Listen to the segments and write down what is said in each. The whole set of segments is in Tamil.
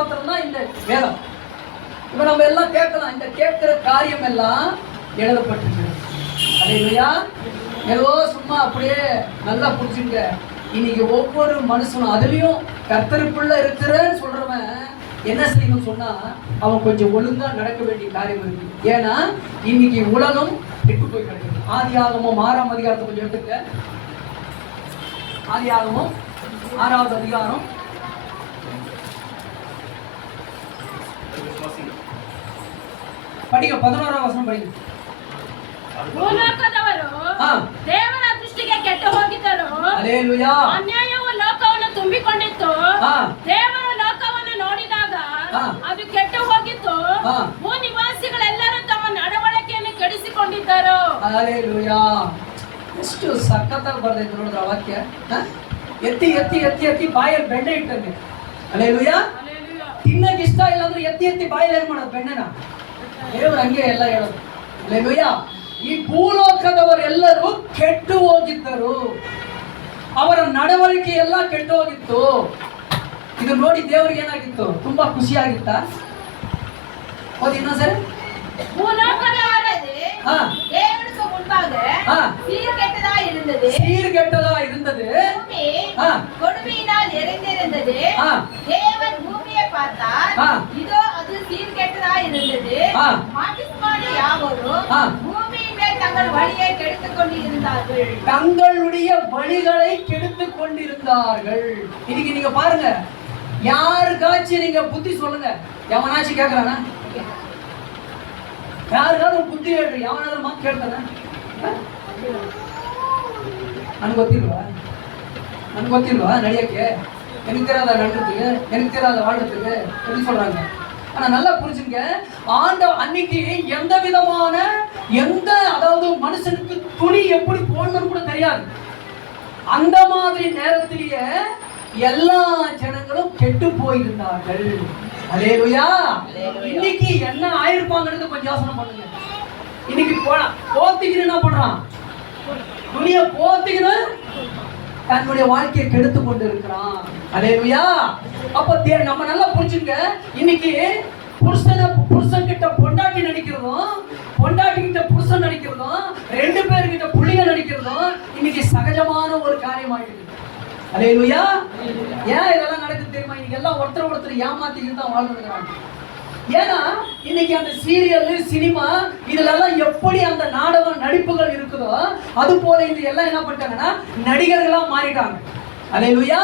பத்திரம் தான் இந்த வேதம். இப்ப நம்ம எல்லாம் கேட்கலாம், இந்த கேட்கிற காரியம் எல்லாம் எழுதப்பட்டிருக்கு. அல்லேலூயா. ஏதோ சும்மா அப்படியே நல்லா புரிஞ்சுங்க. இன்னைக்கு ஒவ்வொரு மனுஷனும் அதுலயும் கர்த்தருக்குள்ள இருக்கிறேன்னு சொல்றவன் என்ன செய்யணும் சொன்னா, அவன் கொஞ்சம் ஒழுங்கா நடக்க வேண்டிய காரியம் இருக்கு. ஏன்னா இன்னைக்கு உலகம் கெட்டு போய் கிடக்குது. ஆதியாகமம் 6ஆம் அதிகாரத்தை கொஞ்சம் எடுத்துக்க. ஆதியாகமம் 6வது அதிகாரம் படிங்க. 11ஆம் வசனம் படிங்க. ಭೂಲೋಕದವರು ದೇವರ ದೃಷ್ಟಿಗೆ ಕೆಟ್ಟು ಹೋಗಿದ್ದರು. ಹಲ್ಲೆಲೂಯಾ. ಅನ್ಯಾಯವು ಲೋಕವನ್ನು ತುಂಬಿಕೊಂಡಿತ್ತು. ದೇವರು ಲೋಕವನ್ನು ನೋಡಿದಾಗ ಅದು ಕೆಟ್ಟು ಹೋಗಿತ್ತು. ಭೂನಿವಾಸಿಗಳೆಲ್ಲರೂ ತಮ್ಮ ನಡವಳಿಕೆಯನ್ನು ಕೆಡಿಸಿಕೊಂಡಿದ್ದರು. ಹಲ್ಲೆಲೂಯಾ. ಎಷ್ಟು ಸಖತ್ತಾಗಿ ಬರೆದಿದೆ ನೋಡಿದ್ರ ವಾಕ್ಯ. ಎತ್ತಿ ಎತ್ತಿ ಎತ್ತಿ ಎತ್ತಿ ಬಾಯಲ್ಲಿ ಬೆಣ್ಣೆ ಇಟ್ಟಂಗೆ. ಹಲ್ಲೆಲೂಯಾ. ತಿನ್ನಕ್ಕೆ ಇಷ್ಟ ಇಲ್ಲ ಅಂದ್ರೆ ಎತ್ತಿ ಎತ್ತಿ ಬಾಯಲ್ಲಿ ಏನ್ ಮಾಡೋದು ಬೆಣ್ಣೆನ. ದೇವ್ರು ಹಂಗೆ ಎಲ್ಲ ಹೇಳೋದು. ಹಲ್ಲೆಲೂಯಾ. ಈ ಭೂಲೋಕದವರೆಲ್ಲರೂ ಕೆಟ್ಟು ಹೋಗಿದ್ದರು. ಅವರ ನಡವಳಿಕೆ ಎಲ್ಲ ಕೆಟ್ಟು ಹೋಗಿತ್ತು. ಇದು ನೋಡಿ ದೇವರಿಗೆ ಏನಾಗಿತ್ತು? ತುಂಬಾ ಖುಷಿಯಾಗಿತ್ತ? ಓದಿ ಇನ್ನೊಂದ್ಸರಿ. தேவனுக்கு முன்பாக சீர்கெட்டதா இருந்தது. சீர்கெட்டதா இருந்தது. கொடுமையினால் நிறைந்திருந்தது. தேவன் பூமியை பார்த்தார். இதோ அது சீர்கெட்டதா இருந்தது. மாட்டுப்பாடு யாவரும் பூமியின் மேல் தங்கள் வழியை கெடுத்துக் கொண்டிருந்தார்கள். தங்களுடைய வழிகளை கெடுத்துக் கொண்டிருந்தார்கள். இன்னைக்கு நீங்க பாருங்க, யாருக்காச்சும் நீங்க புத்தி சொல்லுங்க. எவனாச்சும் கேட்கறானா? ಯಾರಿಗಾದ್ರೂ ಬುದ್ಧಿ ಹೇಳ್ರಿ. ಯಾವನಾದ್ರೂ ಮಾತು ಕೇಳ್ತಾನ? ನನ್ಗೆ ಗೊತ್ತಿಲ್ವಾ ನಡಿಯಕ್ಕೆ? எனக்கு தெரியாத நடக்கிறதுக்கு, எனக்கு தெரியாத வாழ்றதுக்கு எப்படி சொல்றாங்க? ஆனா நல்லா புரிஞ்சுங்க, அன்னைக்கு எந்த விதமான அதாவது மனுஷனுக்கு துணி எப்படி போடணும்னு கூட தெரியாது. அந்த மாதிரி நேரத்திலேயே எல்லா ஜனங்களும் கெட்டு போயிருந்தார்கள். ஹல்லேலூயா. இன்னைக்கு என்ன ஆயிருப்பாங்கன்னு கொஞ்சம் யோசனை பண்ணுங்க. இன்னைக்கு போத்திக்கிட்டு என்ன பண்றான்? துணியை போத்திக்கிட்டு தன்னுடைய வாழ்க்கையை கெடுத்து கொண்டு இருக்கிறான். ஹல்லேலூயா. அப்ப நம்ம நல்லா புரிஞ்சுங்க, இன்னைக்கு புருஷன் கிட்ட பொண்டாட்டி நடிக்கிறதும், பொண்டாட்டி கிட்ட புருஷன் நடிக்கிறதும், 2 பேர்கிட்ட புள்ளிங்க நடிக்கிறதும் இன்னைக்கு சகஜமான ஒரு காரியம் ஆயிடுது. ஹல்லேலூயா. ஏன் இதெல்லாம் நடக்குது தெரியுமா? இன்னைக்கு எல்லாம் ஒருத்தர் ஏமாத்திக்கிட்டு தான் வாழ்ந்துருக்காங்க. ஏன்னா இன்னைக்கு அந்த சீரியல், சினிமா இதுலெல்லாம் எப்படி அந்த நாடகம் நடிப்புகள் இருக்குதோ அது போல இது எல்லாம் என்ன பண்ணிட்டாங்கன்னா நடிகர்களா மாறிட்டாங்க. ஹல்லேலூயா.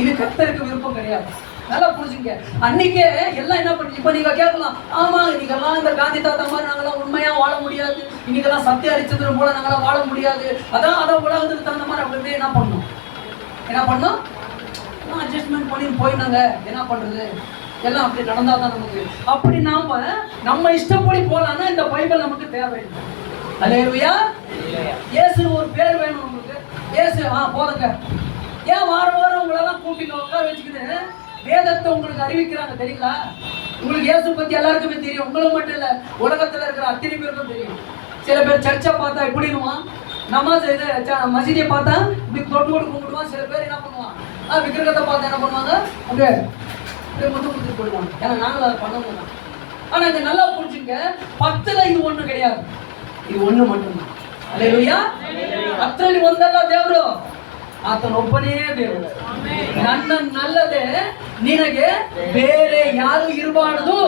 இது கர்த்தருக்கு விருப்பம் கிடையாது. நல்லா புரிஞ்சுங்க. அன்னைக்கே எல்லாம் என்ன பண்ணி, இப்ப நீங்க கேட்கலாம், ஆமா இன்னைக்கெல்லாம் இந்த காந்தி தாத்தா மாதிரி நாங்கெல்லாம் உண்மையா வாழ முடியாது, இன்னைக்கெல்லாம் சத்திய அரிச்சந்திரன் போல நாங்கெல்லாம் வாழ முடியாது, அதான் உலகத்துக்கு தகுந்த மாதிரி அப்படி என்ன பண்ணணும் அட்ஜஸ்ட்மெண்ட் பண்ணி போயினாங்க. என்ன பண்றது? எல்லாம் அப்படி நடந்தா தான் நமக்கு. அப்படி நம்ம இஷ்டப்படி போலான்னா இந்த பைபிள் நமக்கு தேவை. ஹல்லேலூயா. இயேசு ஒரு பேர் வேணும் உங்களுக்கு. இயேசு போதுங்க. ஏன் வாரம் உங்களெல்லாம் கூட்டிட்டு உட்கார வச்சுக்கிட்டு வேதத்தை உங்களுக்கு அறிவிக்கிறாங்க தெரியுங்களா? உங்களுக்கு இயேசு பத்தி எல்லாருக்குமே தெரியும். உங்களுக்கு மட்டும் இல்ல, உலகத்துல இருக்கிற அத்தனை பேருக்கும் தெரியும். சில பேர் சர்ச்சை பார்த்தா இப்படினுமா, நமாஸ் மசீதியை பார்த்தா இப்படி தொட்டு கொண்டு கும்பிடுவான். சில பேர் என்ன பண்ணுவான், விக்கிரகத்தை பார்த்தா என்ன பண்ணுவாங்க, அப்படியே முத்து போடுவாங்க. ஏன்னா நாங்களும் அதை பண்ண முடியும். ஆனா இங்க நல்லா புரிஞ்சுங்க, 10ல இது ஒண்ணு கிடையாது, இது ஒண்ணு மட்டும்தான். ஹல்லேலூயா. ಅತ್ರಲಿ ಒಂದಲ್ಲ ದೇವರು, ಆತನೊಬ್ಬನೇ ದೇವರು. ನನ್ನ ನಲ್ಲದೆ ನಿನಗೆ ಬೇರೆ ಯಾರು ಇರಬಾರದು.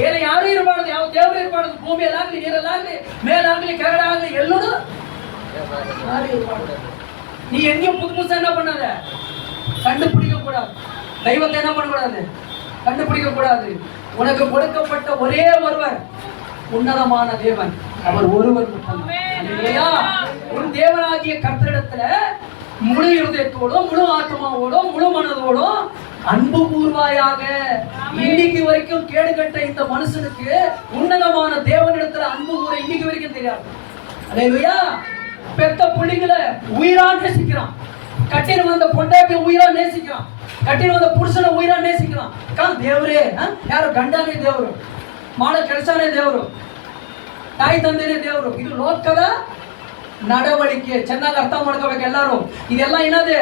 ಬೇರೆ ಯಾರು ಇರಬಾರದು, ಯಾವ ದೇವರು ಇರಬಾರದು. ಭೂಮಿಯಲ್ಲಾಗ್ಲಿ, ನೀರಲ್ಲಾಗ್ಲಿ, மேலாಗ್ಲಿ, ಕೆಳಗಡೆ ಎಲ್ಲರೂ யாரும் இರಬಾರದು. நீ எங்கேயும் புதுசா என்ன பண்ணாத, கண்டுபிடிக்க கூடாது. தெய்வத்தை என்ன பண்ணக்கூடாது, கண்டுபிடிக்க கூடாது. உனக்கு கொடுக்கப்பட்ட ஒரே ஒருவர் உன்னதமான தேவன், அவர் ஒருவர் மட்டும்தான். உன் தேவனாகிய கர்த்தரிடத்துல முழு இருதயத்தோடும், முழு ஆத்மாவோடும், முழு மனதோடும் அன்பு கூர்வாயாக. இன்னைக்கு வரைக்கும் கேடுகட்ட இந்த மனுஷனுக்கு உன்னதமான தேவனிடத்துல அன்பு கூற இன்னைக்கு வரைக்கும் தெரியாது. அல்லேலூயா. பெத்த புள்ளிங்களை உயிரா நேசிக்கிறான், கட்டின வந்த பொண்டாட்டியை உயிரா நேசிக்கிறான், ಕಟ್ಟಿನ ಒಂದು ಪುರುಷನ ಉಯಿರ ನೇಸಿಕ್கிறான். ದೇವರೇ ಯಾರು ಗಂಡನೇ ದೇವರು, ಮಾಡೋ ಕೆಲಸನೇ ದೇವರು, ತಾಯಿ ತಂದೆನೇ ದೇವರು. ಇದು ಲೋಕದ ನಡವಳಿಕೆ. ಚೆನ್ನಾಗಿ ಅರ್ಥ ಮಾಡ್ಕೋಬೇಕು ಎಲ್ಲರೂ. ಇದೆಲ್ಲ ಏನದೆ,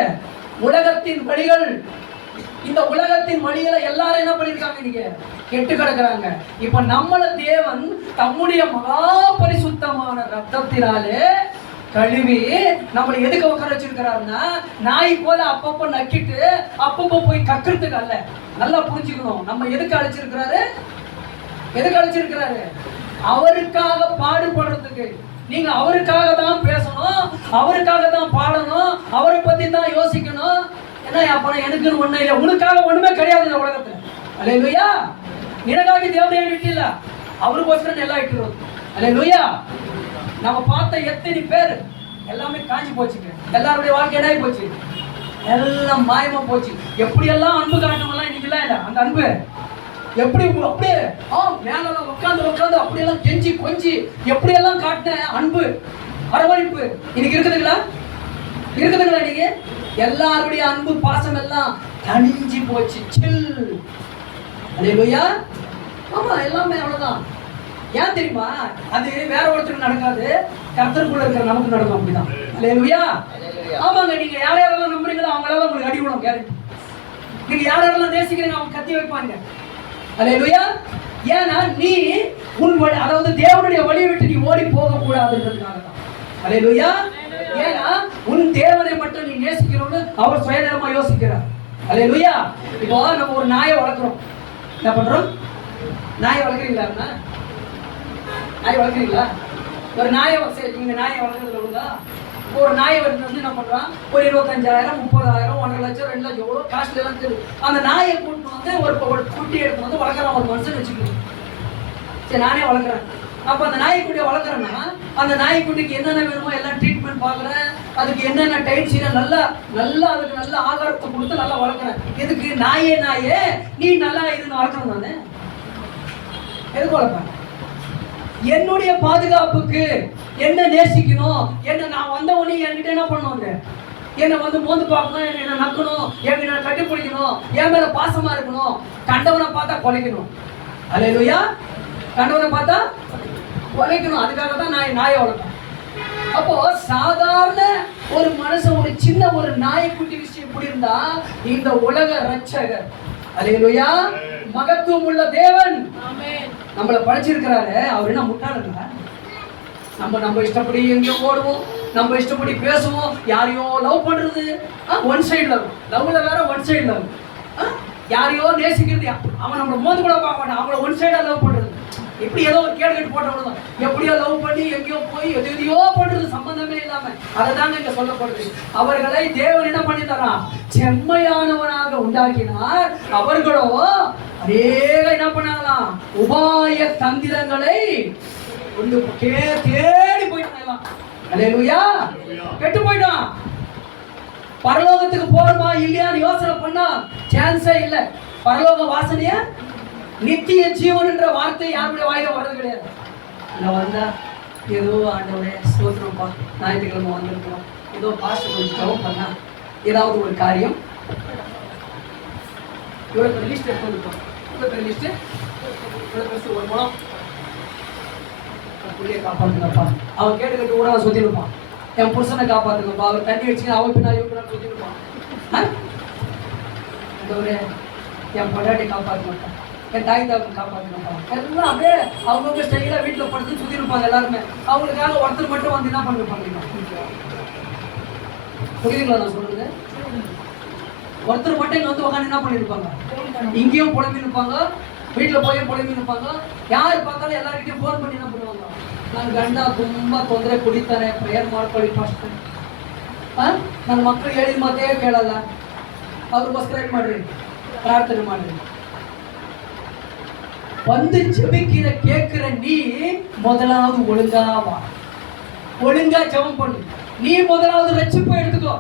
உலகத்தின் வழிகள், இந்த உலகத்தின் வழியில எல்லாரும் என்ன பண்ணிருக்காங்க, இன்னைக்கு கெட்டு கிடக்குறாங்க. இப்ப நம்மள தேவன் தம்முடைய மகா பரிசுத்தமான ரத்தத்தினாலே கழுவி நம்மளை எதுக்கு உட்கார வச்சிருக்கிறாருன்னா, நாய் போல அப்பப்போ நக்கிட்டு அப்பப்போ போய் கக்கிறதுக்கு அல்ல. நல்லா புரிஞ்சுக்கணும், நம்ம எதுக்கு அழைச்சிருக்கிறாரு, எதுக்கு அழைச்சிருக்கிறாரு? அவருக்காக பாடுபடுறதுக்கு. நீங்க அவருக்காக தான் பேசணும், அவருக்காக தான் பாடணும், அவரை பத்தி தான் யோசிக்கணும். ஏன்னா அப்ப எனக்குன்னு ஒண்ணு இல்லை, உனக்காக ஒண்ணுமே கிடையாது இந்த உலகத்துல. அல்லேலூயா. நினக்காக தேவனை விட்டில்ல, அவருக்கோசரம் எல்லாம் இட்டுருவோம். அல்லேலூயா. நம்ம பார்த்த எத்தனை பேர் எல்லாமே காஞ்சி போச்சுங்க. எல்லாருடைய வாழ்க்கை என்ன போச்சு, எல்லாம் மாயமா போச்சு. எப்படியெல்லாம் அன்பு காட்டணும்லாம் இன்னைக்கு இல்ல. அந்த அன்பு எப்படி அப்படியே மேலாம் உட்காந்து அப்படியெல்லாம் கெஞ்சி கொஞ்சி எப்படியெல்லாம் காட்டின அன்பு அரவணைப்பு இன்னைக்கு இருக்குதுங்களா, இருக்குதுங்களா? இன்னைக்கு எல்லாருடைய அன்பு பாசம் எல்லாம் தணிஞ்சு போச்சு. சில். அல்லேலூயா. ஆமா, எல்லாமே அவ்வளவுதான். ஏன் தெரியுமா? அது வேற ஒருத்தருக்கு நடக்காது, கர்த்தருக்குள்ள இருக்கிற நமக்கு நடக்கும். அப்படிதான். அல்லேலூயா. ஆமாங்க. நீங்க யார் யாரெல்லாம் நம்புறீங்களோ அவங்களெல்லாம் உங்களுக்கு அடி விடும் கேரண்டி. நீங்க யார் யாரெல்லாம் நேசிக்கிறீங்க அவங்க கத்தி வைப்பாங்க. அல்லேலூயா. ஏன்னா நீ உன் வழி, அதாவது தேவனுடைய வழியை விட்டு நீ ஓடி போக கூடாதுன்றதுக்காக தான். அல்லேலூயா. ஏன்னா உன் தேவனை மட்டும் நீ நேசிக்கணும்னு அவர் சுயநலமா யோசிக்கிறார். அல்லேலூயா. இப்போ நம்ம ஒரு நாயை வளர்க்குறோம். என்ன பண்றோம்? நாயை வளர்க்குறீங்களா? நாய் வளர்க்குறீங்களா? ஒரு நாயை நீங்க நாயை வளர்க்குறதுல விடுதா? ஒரு நாயை வந்து என்ன பண்றான், ஒரு 25,000 30,000 1.5 லட்சம் 2 லட்சம் எவ்வளோ காஸ்ட்ல எல்லாம் தெரியும். அந்த நாயை கூட்டு வந்து ஒரு குட்டி எடுத்து வந்து வளர்க்குறான் ஒரு மனுஷன் வச்சுக்கணும். சரி, நானே வளர்க்குறேன். அப்போ அந்த நாய்க்குட்டியை வளர்க்குறேன்னா அந்த நாய்க்குட்டிக்கு என்னென்ன வேணுமோ எல்லாம் ட்ரீட்மெண்ட் பார்க்குறேன். அதுக்கு என்னென்ன டைம் செய்யணும், நல்லா அதுக்கு நல்ல ஆகாரத்தை கொடுத்து நல்லா வளர்க்குறேன். எதுக்கு? நாயே நீ நல்லா இதுன்னு வளர்க்கணும். நான் எதுக்கு வளர்ப்பேன்? என்னுடைய பாதுகாப்புக்கு. என்ன நேசிக்கணும், என்ன நான் வந்த உடனே என்கிட்ட என்ன பண்ணுவாங்க, என்னை வந்து மோந்து பார்க்கணும், என்ன நக்கணும், என்ன கட்டி பிடிக்கணும், என் மேல பாசமா இருக்கணும். கண்டவனை பார்த்தா கொலைக்கணும். அல்லேலூயா. கண்டவனை பார்த்தா கொலைக்கணும். அதுக்காக தான் நான் நாயை வளர்ப்பேன். அப்போ சாதாரண ஒரு மனுஷன் ஒரு சின்ன ஒரு நாய்க்குட்டி விஷயம் எப்படி இருந்தா இந்த உலக ரட்சகர், அல்லேலூயா, மகத்துவம் உள்ள தேவன் நம்மளை படைச்சிருக்கிறாரு. அவர் என்ன முட்டாளுங்க? நம்ம இஷ்டப்படி எங்கேயோ ஓடுவோம், நம்ம இஷ்டப்படி பேசுவோம், யாரையோ லவ் பண்றது ஒன் சைடு லவ். லவ்ல வேற ஒன் சைடு லவ். யாரையோ நேசிக்கிறது, அவன் நம்மளை மோது கூட பார்க்க மாட்டான், அவங்கள ஒன் சைடா லவ் பண்றது. எப்படி ஏதோ ஒரு கேடு கட்டு போட்டவங்க எப்படியோ லவ் பண்ணி எங்கேயோ போய் எதையோ பண்றது சம்பந்தமே இல்லாம. அதை தாங்க இங்க சொல்லப்படுது. அவர்களை தேவன் என்ன பண்ணி தரான்? செம்மையானவனாக உண்டாக்கினார். அவர்களோ அநேக என்ன பண்ணாங்களாம், உபாய தந்திரங்களை கொண்டு தேடி போயிட்டாங்களாம். அல்லேலூயா. கெட்டு போயிட்டான். பரலோகத்துக்கு போறமா இல்லையான்னு யோசனை பண்ணா சான்ஸே இல்லை. பரலோக வாசனைய நித்திய ஜீவன் என்ற வார்த்தை யாருடைய வாயில வர்றது கிடையாது. அங்க வந்தா ஏதோ ஆண்டவரே ஸ்தோத்திரம்ப்பா, ஞாயிற்றுக்கிழமை வந்திருக்கிறோம், ஏதோ பாஸ்டர் கொஞ்சம் ஜெபம் பண்ணா ஏதாவது ஒரு காரியம். இவ்வளவு பெரிய லிஸ்ட் எடுத்து வந்துருக்கோம். இவ்வளவு பெரிய லிஸ்ட், இவ்வளவு பெருசு ஒரு மூலம் புள்ளியை காப்பாற்றுங்கப்பா. அவன் கேட்டுக்கிட்டு கூட அவன் சுத்திருப்பான். என் புருஷனை காப்பாற்றுங்கப்பா, அவர் தண்ணி வச்சுக்க அவன் பின்னா இவன் பின்னா சுத்திருப்பான். என் பொண்டாட்டி காப்பாற்ற மாட்டான், என் தாய் தாக்கு காப்பாற்றணும்ப்பா. எல்லாம் அப்படியே அவங்கவுங்க ஸ்டைலாக வீட்டில் படுத்து சுற்றி இருப்பாங்க எல்லாருமே. அவங்களுக்காக ஒருத்தர் மட்டும் வந்து என்ன பண்ணிருப்பாங்க? புரியுதுங்களா நான் சொல்றது? ஒருத்தர் மட்டும் இங்கே வந்து உட்காந்து என்ன பண்ணியிருப்பாங்க? இங்கேயும் புலம்பி இருப்பாங்க, வீட்டில் போய் புலம்பி இருப்பாங்க. யார் பார்த்தாலும் எல்லாருக்கிட்டையும் ஃபோன் பண்ணி என்ன பண்ணுவாங்க? ನಾನು ಗಂಡ ತುಂಬ ತೊಂದರೆ ಕುಡಿತಾನೆ, ಪ್ರೇಯರ್ ಮಾಡ್ಕೊಳ್ಳಿ ಫಸ್ಟ್. ನನ್ನ ಮಕ್ಕಳು ಹೇಳಿದ ಮಾತೇ ಕೇಳಲ್ಲ, ಅವ್ರಿಗೋಸ್ಕರ ಏನು ಮಾಡ್ರಿ? ಪ್ರಾರ್ಥನೆ ಮಾಡ್ರಿ. வந்து ஜெபிக்கிற கேட்கிற நீ முதலாவது ஒழுங்கா ஜெபம் பண்ணு. நீ முதலாவது ரட்சிப்பை எடுத்துக்கோ.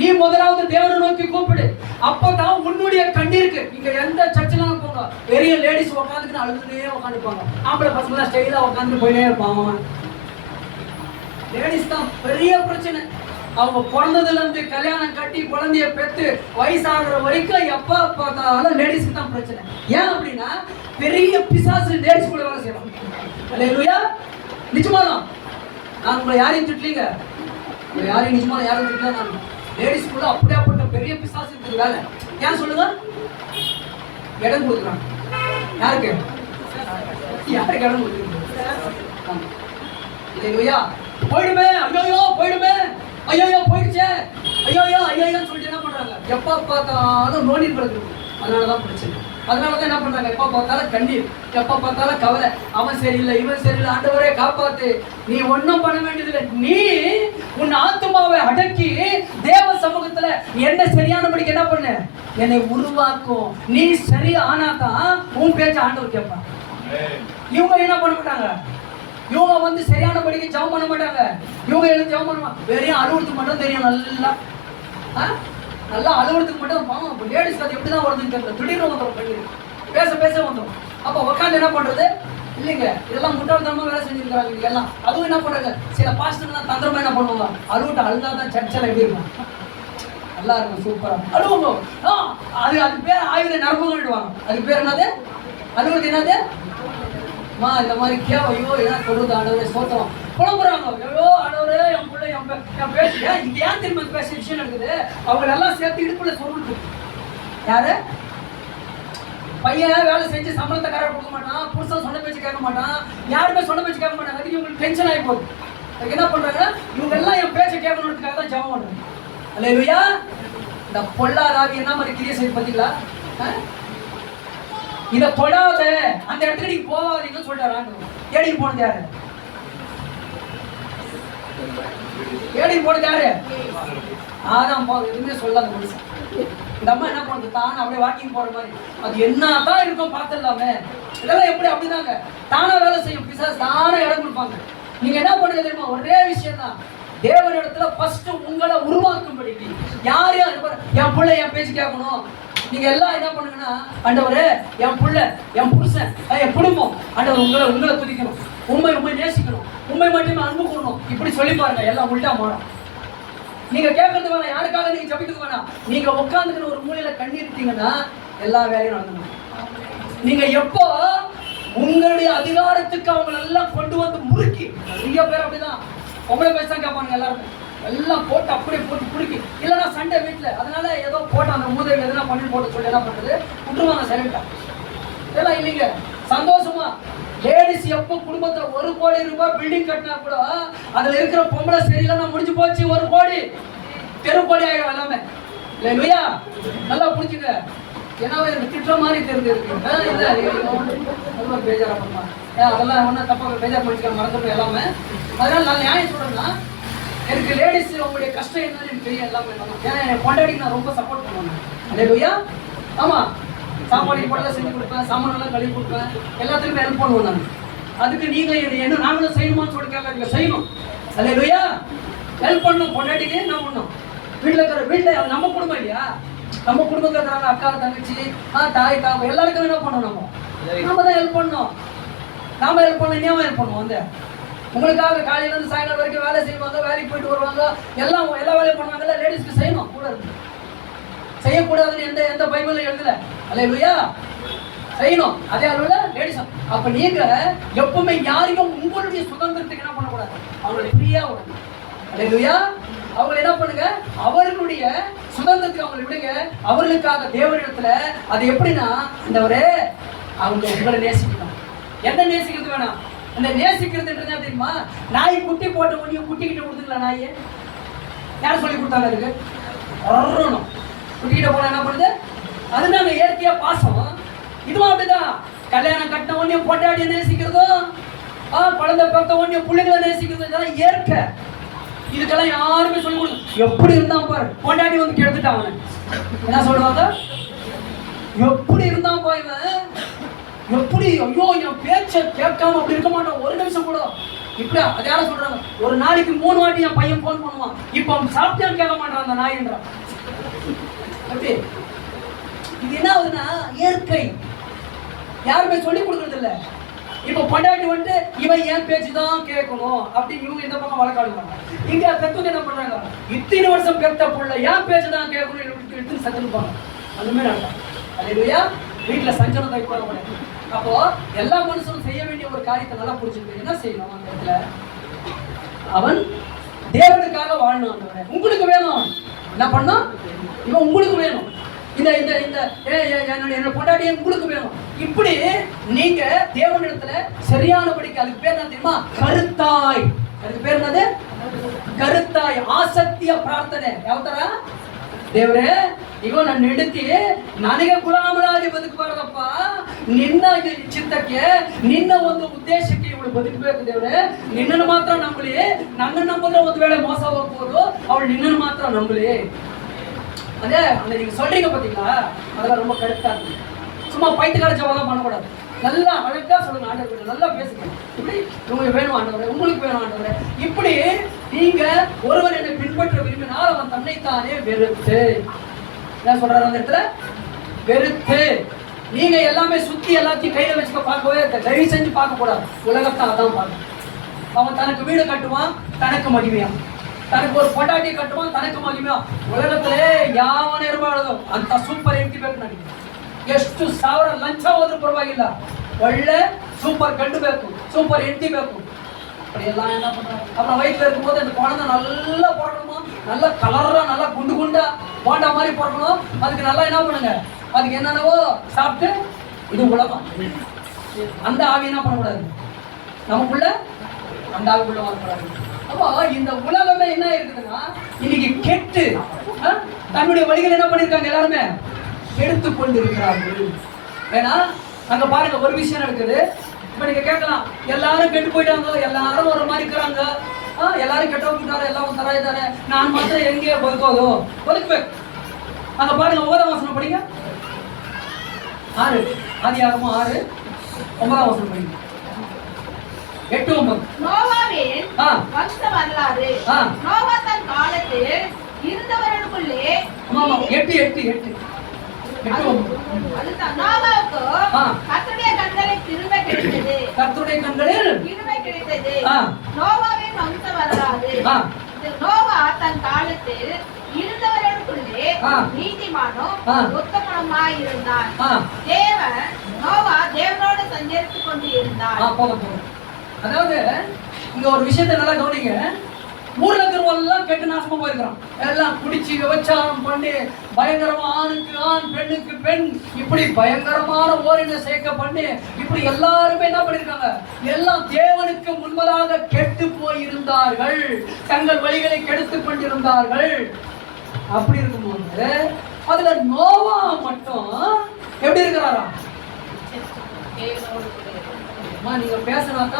நீ முதலாவது தேவனை நோக்கி கூப்பிடு. அப்பதான் உன்னுடைய கண்ணீருக்கு. நீங்க எந்த சர்ச்செல்லாம் போங்க, பெரிய லேடிஸ் உட்காந்துட்டு அழுதுனே உட்காந்துப்பாங்க. ஆம்பளை பசங்க ஸ்டைலா உட்காந்து போயிட்டே இருப்பாங்க. லேடிஸ் தான் பெரிய பிரச்சனை. அவங்க பிறந்ததுல இருந்து கல்யாணம் கட்டி குழந்தைய பெற்று வயசாகிற வரைக்கும் எப்ப பார்த்தாலும் லேடிஸ்க்கு தான் பிரச்சனை. ஏன் அப்படின்னா பெரிய பிசாசு லேடிஸ் கூட வேலை செய்யலாம். அல்லேலூயா. நிஜமாதான். நான் உங்களை யாரையும் திட்டலீங்க, உங்களை யாரையும் நிஜமா யாரும் திட்டல. நான் லேடிஸ் கூட அப்படியாப்பட்ட பெரிய பிசாசு இருக்குது வேலை. ஏன் சொல்லுங்க? இடம் கொடுக்குறாங்க. யாருக்கு? யாருக்கு இடம் கொடுக்குறது? இல்லையா? போயிடுமே, ஐயோ போயிடுமே, ஐயோ போயிடுச்சே, ஐயோ ஐயோன்னு சொல்லிட்டு என்ன பண்றாங்க? எப்ப பார்த்தாலும் நோண்டி படுறது. அதனாலதான் பிரச்சனை. அதனாலதான் என்ன பண்றாங்க? எப்ப பார்த்தாலும் கண்ணீர், எப்ப பார்த்தாலும் கவலை. அவன் சரியில்லை, இவன் சரியில்லை, ஆண்டவரே காப்பாத்து. நீ ஒன்னும் பண்ண வேண்டியதில்லை. நீ உன் ஆத்துமாவை அடக்கி தேவ சமூகத்துல என்ன சரியானபடிக்கு என்ன பண்ணு? என்னை உருவாக்கும். நீ சரி ஆனாதான் உன் பேச்ச ஆண்டவர் கேட்பான். இவங்க என்ன பண்ண மாட்டாங்க? இவங்க வந்து சரியானபடிக்கு ஜெபம் பண்ண மாட்டாங்க. இவங்க எழுந்து ஜெபம் பண்ணுவாங்க. வெறும் அலுவலத்துக்கு மட்டும் தெரியும். நல்லா அலுவலத்துக்கு மட்டும் பாவம். லேடிஸ் அது எப்படிதான் வருதுன்னு தெரியல. திடீர்னு வந்துடும் கண்ணீர், பேச வந்துடும். அப்ப உட்காந்து என்ன பண்றது? இல்லைங்க, இதெல்லாம் முட்டாள்தனமா வேலை செஞ்சிருக்காங்க இங்க எல்லாம். அதுவும் என்ன பண்றாங்க? சில பாஸ்டர்லாம் தந்திரமா என்ன பண்ணுவாங்க? அழுந்தாதான் சர்ச்செல்லாம் எப்படி இருக்கும்? நல்லா இருக்கும், சூப்பரா அழுவுங்க. அதுக்கு பேர் ஆயுத நரம்புகள்டுவாங்க. அதுக்கு பேர் என்னது? அலுவலத்து என்னது? இந்த மாதிரி ஐயோ என்ன சொல்றது? ஆண்டவரே சோத்திரம் புலம்புறாங்க. ஐயோ ஆண்டவரே, என் பிள்ளை என் பேச்சு இங்க ஏன் திரும்ப பேச விஷயம் இருக்குது? அவங்க எல்லாம் சேர்த்து இடுப்புல சொல்லிட்டு யாரு? பையன் வேலை செஞ்சு சம்பளத்தை கரெக்ட் கொடுக்க மாட்டான், புருஷன் சொன்ன பேச்சு கேட்க மாட்டான், யாருமே சொன்ன பேச்சு கேட்க மாட்டாங்க. அதுக்கு இவங்களுக்கு டென்ஷன் ஆகி போகுது. அதுக்கு என்ன பண்றாங்க? இவங்க எல்லாம் என் பேச்சை கேட்கணுன்றதுக்காக தான் ஜெபம் பண்றாங்க. அல்லேலூயா. இந்த பொல்லாத ஆவி என்ன மாதிரி கிரியை செய்து பார்த்தீங்களா? இதை தொடாத, அந்த இடத்துக்கு நீங்க போகாதீங்கன்னு சொல்லிட்டாரு. ஏடி போனது யாரு? ஏடி போனது யாரு? அதான் எதுவுமே சொல்லாத மனுஷன். இந்த அம்மா என்ன பண்ணுது? தானே அப்படியே வாக்கிங் போற மாதிரி. அது என்னதான் இருக்கும் பார்த்துடலாமே. இதெல்லாம் எப்படி? அப்படிதாங்க தானே வேலை செய்யும் பிசாசு. தானே இடம் கொடுப்பாங்க. நீங்க என்ன பண்ணுங்க தெரியுமா? ஒரே விஷயம் தான். தேவனிடத்துல ஃபர்ஸ்ட் உங்களை உருவாக்கும்படிக்கு யாரையும் என் பிள்ளை என் பேச்சு கேட்கணும். நீங்க எல்லாம் என்ன பண்ணுங்கன்னா, ஆண்டவரே என் பிள்ளை, என் புருஷன், என் குடும்பம், ஆண்டவர் உங்களை துதிக்கணும், உண்மை நேசிக்கணும், உண்மை மட்டுமே அன்பு கூறணும். இப்படி சொல்லி பாருங்க, எல்லாம் உள்டா மாறும். நீங்க கேட்கறது வேணாம், யாருக்காக நீங்க ஜபிக்கிறது வேணாம். நீங்க உட்காந்துக்கிற ஒரு மூலையில கண்ணீர்த்தீங்கன்னா எல்லா வேலையும் நடக்கணும். நீங்க எப்போ உங்களுடைய அதிகாரத்துக்கு அவங்க எல்லாம் கொண்டு வந்து முறுக்கி, நிறைய பேர் அப்படிதான் உங்களை பேச தான் கேட்பாங்க. எல்லாருமே எல்லாம் போட்டு அப்படியே போட்டு குடிக்கி, இல்லைன்னா சண்டை வீட்டில், அதனால ஏதோ போட்டு அந்த மூதையில் எதுனா பண்ணி போட்டு சொல்லி என்ன பண்றது? விட்டுருவாங்க சைலண்டா. இதெல்லாம் இல்லைங்க. சந்தோஷமா லேடிஸ் எப்போ குடும்பத்துல 1 கோடி ரூபாய் பில்டிங் கட்டினா கூட அதுல இருக்கிற பொம்பளை சரியில்லைன்னா முடிஞ்சு போச்சு. 1 கோடி தெருக்கோடி ஆகிடும் எல்லாமே. இல்லையா? நல்லா புடிச்சுங்க. ஏன்னா திட்டுற மாதிரி தெரிஞ்சிருக்கு. பேஜாரா பண்ணுவாங்க. அதெல்லாம் ஒன்றும் தப்பா பேஜார் பண்ணிக்க மறந்துடும் எல்லாமே. அதனால நான் நியாயம் சொல்றேன்னா, எனக்கு லேடிஸ் உங்களுடைய கஷ்டம் என்னன்னு எனக்கு தெரியும். எல்லாமே ஏன்னா என் பொண்டாட்டிக்கு நான் ரொம்ப சப்போர்ட் பண்ணுவேன். அல்லேலூயா. ஆமா, சாப்பாடு போடலாம் செஞ்சு கொடுப்பேன், சாமானெல்லாம் கழுவி கொடுப்பேன், எல்லாத்துக்குமே ஹெல்ப் பண்ணுவேன் நான். அதுக்கு நீங்க என்ன நாங்களும் செய்யணுமான்னு சொல்லி கேட்க செய்யணும். அல்லேலூயா. ஹெல்ப் பண்ணணும். பொண்டாட்டிக்கு என்ன பண்ணணும்? வீட்டில் நம்ம குடும்பம் இல்லையா? நம்ம குடும்பத்தில் இருக்கிறாங்க அக்கா, தங்கச்சி, தாய், தாய், எல்லாருக்கும் என்ன பண்ணணும்? நம்ம தான் ஹெல்ப் பண்ணணும். நாம ஹெல்ப் பண்ண இனியாம ஹெல்ப் பண்ணுவோம். வந்து உங்களுக்காக காலையில இருந்து சாயங்காலம் வரைக்கும் வேலை செய்வாங்க, வேலைக்கு போயிட்டு வருவாங்க, எல்லா வேலையும் பண்ணுவாங்கல்ல. லேடிஸ்க்கு செய்யணும். கூட இருக்கு செய்யக்கூடாதுன்னு எந்த பைபிள்ல எழுதல. அல்லேலூயா. செய்யணும். அதே அளவுல லேடிஸ். அப்ப நீங்க எப்பவுமே யாரையும் உங்களுடைய சுதந்திரத்துக்கு என்ன பண்ணக்கூடாது? அவங்களை ஃப்ரீயா விடணும். அல்லேலூயா. அவங்க என்ன பண்ணுங்க? அவர்களுடைய சுதந்திரத்துக்கு அவங்களை விடுங்க. அவர்களுக்காக தேவனிடத்துல அது எப்படின்னா, ஆண்டவரே அவங்க உங்களை நேசிக்கணும். என்ன நேசிக்கிறது வேணாம். அந்த நேசிக்கிறதுன்றது என்ன தெரியுமா? நாய் குட்டி போட்ட உடனே குட்டிக்கிட்ட கொடுத்துக்கலாம். நாய் யார் சொல்லி கொடுத்தாங்க? அதுக்கு வரணும். குட்டிக்கிட்ட போனா என்ன பண்ணுது? அதுதாங்க இயற்கையா பாசம். இதுவும் அப்படிதான். கல்யாணம் கட்டின உடனே பொண்டாட்டியை நேசிக்கிறதும், குழந்தை பார்த்த உடனே பிள்ளைங்களை நேசிக்கிறதும், இதெல்லாம் இயற்கை. இதுக்கெல்லாம் யாருமே சொல்லி கொடுக்கும். எப்படி இருந்தான் பாரு, பொண்டாட்டி வந்து கெடுத்துட்டான். அவனை என்ன சொல்லுவாங்க? எப்படி இருந்தான் பா இவன், எப்படி ஐயோ என் பேச்ச கேட்காம அப்படி இருக்க மாட்டான் ஒரு நிமிஷம் கூட. இப்படி அது யாரும் சொல்றாங்க? ஒரு நாளைக்கு 3 வாட்டி என் பையன் போன் பண்ணுவான். இப்ப சாப்பிட்டான்னு கேட்க மாட்டான் அந்த நாயின்றான். எப்படி? இது என்ன ஆகுதுன்னா இயற்கை. யாருமே சொல்லி கொடுக்கறது இல்ல. இப்ப பொண்டாட்டி வந்து இவன் என் பேச்சு தான் கேட்கணும் அப்படின்னு இவங்க இந்த பக்கம் வழக்காடுவாங்க. இங்க பெத்தவங்க என்ன பண்றாங்க? இத்தனை வருஷம் பெத்த புள்ள என் பேச்சு தான் கேட்கணும் சத்திருப்பாங்க. அந்த மாதிரி நடக்கும். அல்லேலூயா. வீட்டுல சஞ்சலம் தான் இப்போ. அப்போ எல்லா மனுஷனும் செய்ய வேண்டிய ஒரு காரியத்தை நல்லா புரிஞ்சுக்க. என்ன செய்யணும்? அந்த இடத்துல அவன் தேவனுக்காக வாழணும். உங்களுக்கு வேணும் என்ன பண்ணணும்? இவன் உங்களுக்கு வேணும், இந்த இந்த இந்த என்னோட பொண்டாட்டி உங்களுக்கு வேணும். இப்படி நீங்க தேவனிடத்துல சரியானபடிக்கு, அதுக்கு பேர் என்ன தெரியுமா? கருத்தாய். அதுக்கு பேர் என்னது? கருத்தாய். ಆಸಕ್ತಿಯ ಪ್ರಾರ್ಥನೆ. ಯಾವ ತರ? ದೇವರೇ, ಈಗ ನನ್ನ ಹೆಂಡತಿ ನನಗೆ ಗುಲಾಮರಾಗಿ ಬದುಕಬಾರದಪ್ಪ, ನಿನ್ನ ಚಿತ್ತಕ್ಕೆ, ನಿನ್ನ ಒಂದು ಉದ್ದೇಶಕ್ಕೆ ಇವಳು ಬದುಕಬೇಕು ದೇವರೇ. ನಿನ್ನನ್ನು ಮಾತ್ರ ನಂಬಲಿ. ನನ್ನನ್ನು ನಂಬಿದ್ರೆ ಒಂದು ವೇಳೆ ಮೋಸ ಹೋಗ್ಬೋದು, ಅವಳು ನಿನ್ನನ್ನು ಮಾತ್ರ ನಂಬಲಿ. அதே அந்த நீங்க சொல்றீங்க பாத்தீங்களா, அதெல்லாம் ரொம்ப கரெக்டா இருக்கு. சும்மா பைத்தியக்கார ஜவாபம் பண்ணக்கூடாது. நல்லா அழகா சொல்லுங்க, ஆண்டவரே நல்லா பேசுங்க. இப்படி உங்களுக்கு வேணும் ஆண்டவரே, உங்களுக்கு வேணும் ஆண்டவரே. இப்படி நீங்க ஒருவர் என்னை பின்பற்ற விரும்பினால் அவன் தன்னைத்தானே வெறுத்து, என்ன சொல்றாரு அந்த இடத்துல? வெறுத்து. நீங்க எல்லாமே சுத்தி எல்லாத்தையும் கையில வச்சுக்க பார்க்கவே, தயவு செஞ்சு பார்க்க கூடாது. உலகத்தை அதான் பார்க்கணும். அவன் தனக்கு வீடு கட்டுவான், தனக்கு மகிமையா. ತನಗೆ ಒಂದು ಪೊಟಾಟಿ ಕಟ್ಟುವ ತನಕ್ಕೆ ಮಗಿಮೆ. ಉಲಗತ್ತಲೇ ಯಾವನೇ ಇರಬಾರ್ದು ಅಂತ ಸೂಪರ್ ಹೆಂಡತಿ ಬೇಕು ನನಗೆ. ಎಷ್ಟು ಸಾವಿರ ಲಂಚ ಹೋದ್ರೂ ಪರವಾಗಿಲ್ಲ, ಒಳ್ಳೆ சூப்பர் கண்டு ಬೇಕು, சூப்பர் ಹೆಂಡತಿ ಬೇಕು. அப்படி எல்லாம் என்ன பண்றாங்க? அப்புறம் வயிற்றுல இருக்கும்போது அந்த குழந்தை நல்லா பிறக்கணுமா, நல்லா கலரா, நல்லா குண்டு குண்டா போண்டா மாதிரி பிறக்கணும். அதுக்கு நல்லா என்ன பண்ணுங்க, அதுக்கு என்னென்னவோ சாப்பிட்டு, இது உலகம். அந்த ஆவி என்ன பண்ணக்கூடாது நமக்குள்ள, அந்த ஆவிக்குள்ள வரக்கூடாது. அப்போ இந்த உலகமே என்ன இருக்குதுன்னா இன்னைக்கு கெட்டு தன்னுடைய வழிகள் என்ன பண்ணிருக்காங்க, எல்லாருமே எடுத்து கொண்டு இருக்கிறார்கள். ஏன்னா அங்க பாருங்க ஒரு விஷயம் நடக்குது. இப்ப நீங்க கேட்கலாம், எல்லாரும் கெட்டு போயிட்டாங்க, எல்லாரும் ஒரு மாதிரி இருக்கிறாங்க, எல்லாரும் கெட்டவங்க, எல்லாம் தர இதானே, நான் மாத்திரம் எங்கே பதுக்கோதோ பதுக்குவேன். அங்க பாருங்க 9ஆம் வசனம் படிங்க. 6 ஆதியாகமம் 6 9ஆம் வசனம் படிங்க. 8 9. நோவாவின் வம்ச வரலாறு. நோவா தன் காலத்தில் இருந்தவர்களுக்குள்ளே 8 அதுதான் நோவாவுக்கு கர்த்தருடைய கண்களில் கிருபை கிடைத்தது. கர்த்தருடைய கண்களில் கிருபை கிடைத்தது. நோவாவின் வம்ச வரலாறு. நோவா தன் காலத்தில் இருந்தவர்களுக்குள்ளே நீதிமானும் உத்தமனுமாய் இருந்தான். தேவன் நோவா தேவனோடு சஞ்சரித்துக் கொண்டு இருந்தான். அதாவது இங்க ஒரு விஷயத்தை நல்லா கவனிங்க. ஊர்ல இருக்கிறவெல்லாம் கெட்டு நாசமா போயிருக்கிறான். எல்லாம் குடிச்சு விபச்சாரம் பண்ணி பயங்கரமா ஆணுக்கு ஆண் பெண்ணுக்கு பெண் இப்படி பயங்கரமான ஓரின சேர்க்க பண்ணி இப்படி எல்லாருமே என்ன பண்ணிருக்காங்க, எல்லாம் தேவனுக்கு முன்பதாக கெட்டு போயிருந்தார்கள், தங்கள் வழிகளை கெடுத்து கொண்டிருந்தார்கள். அப்படி இருக்கும்போது அதுல நோவா மட்டும் எப்படி இருக்கிறாரா? நீங்க பேசினாக்கா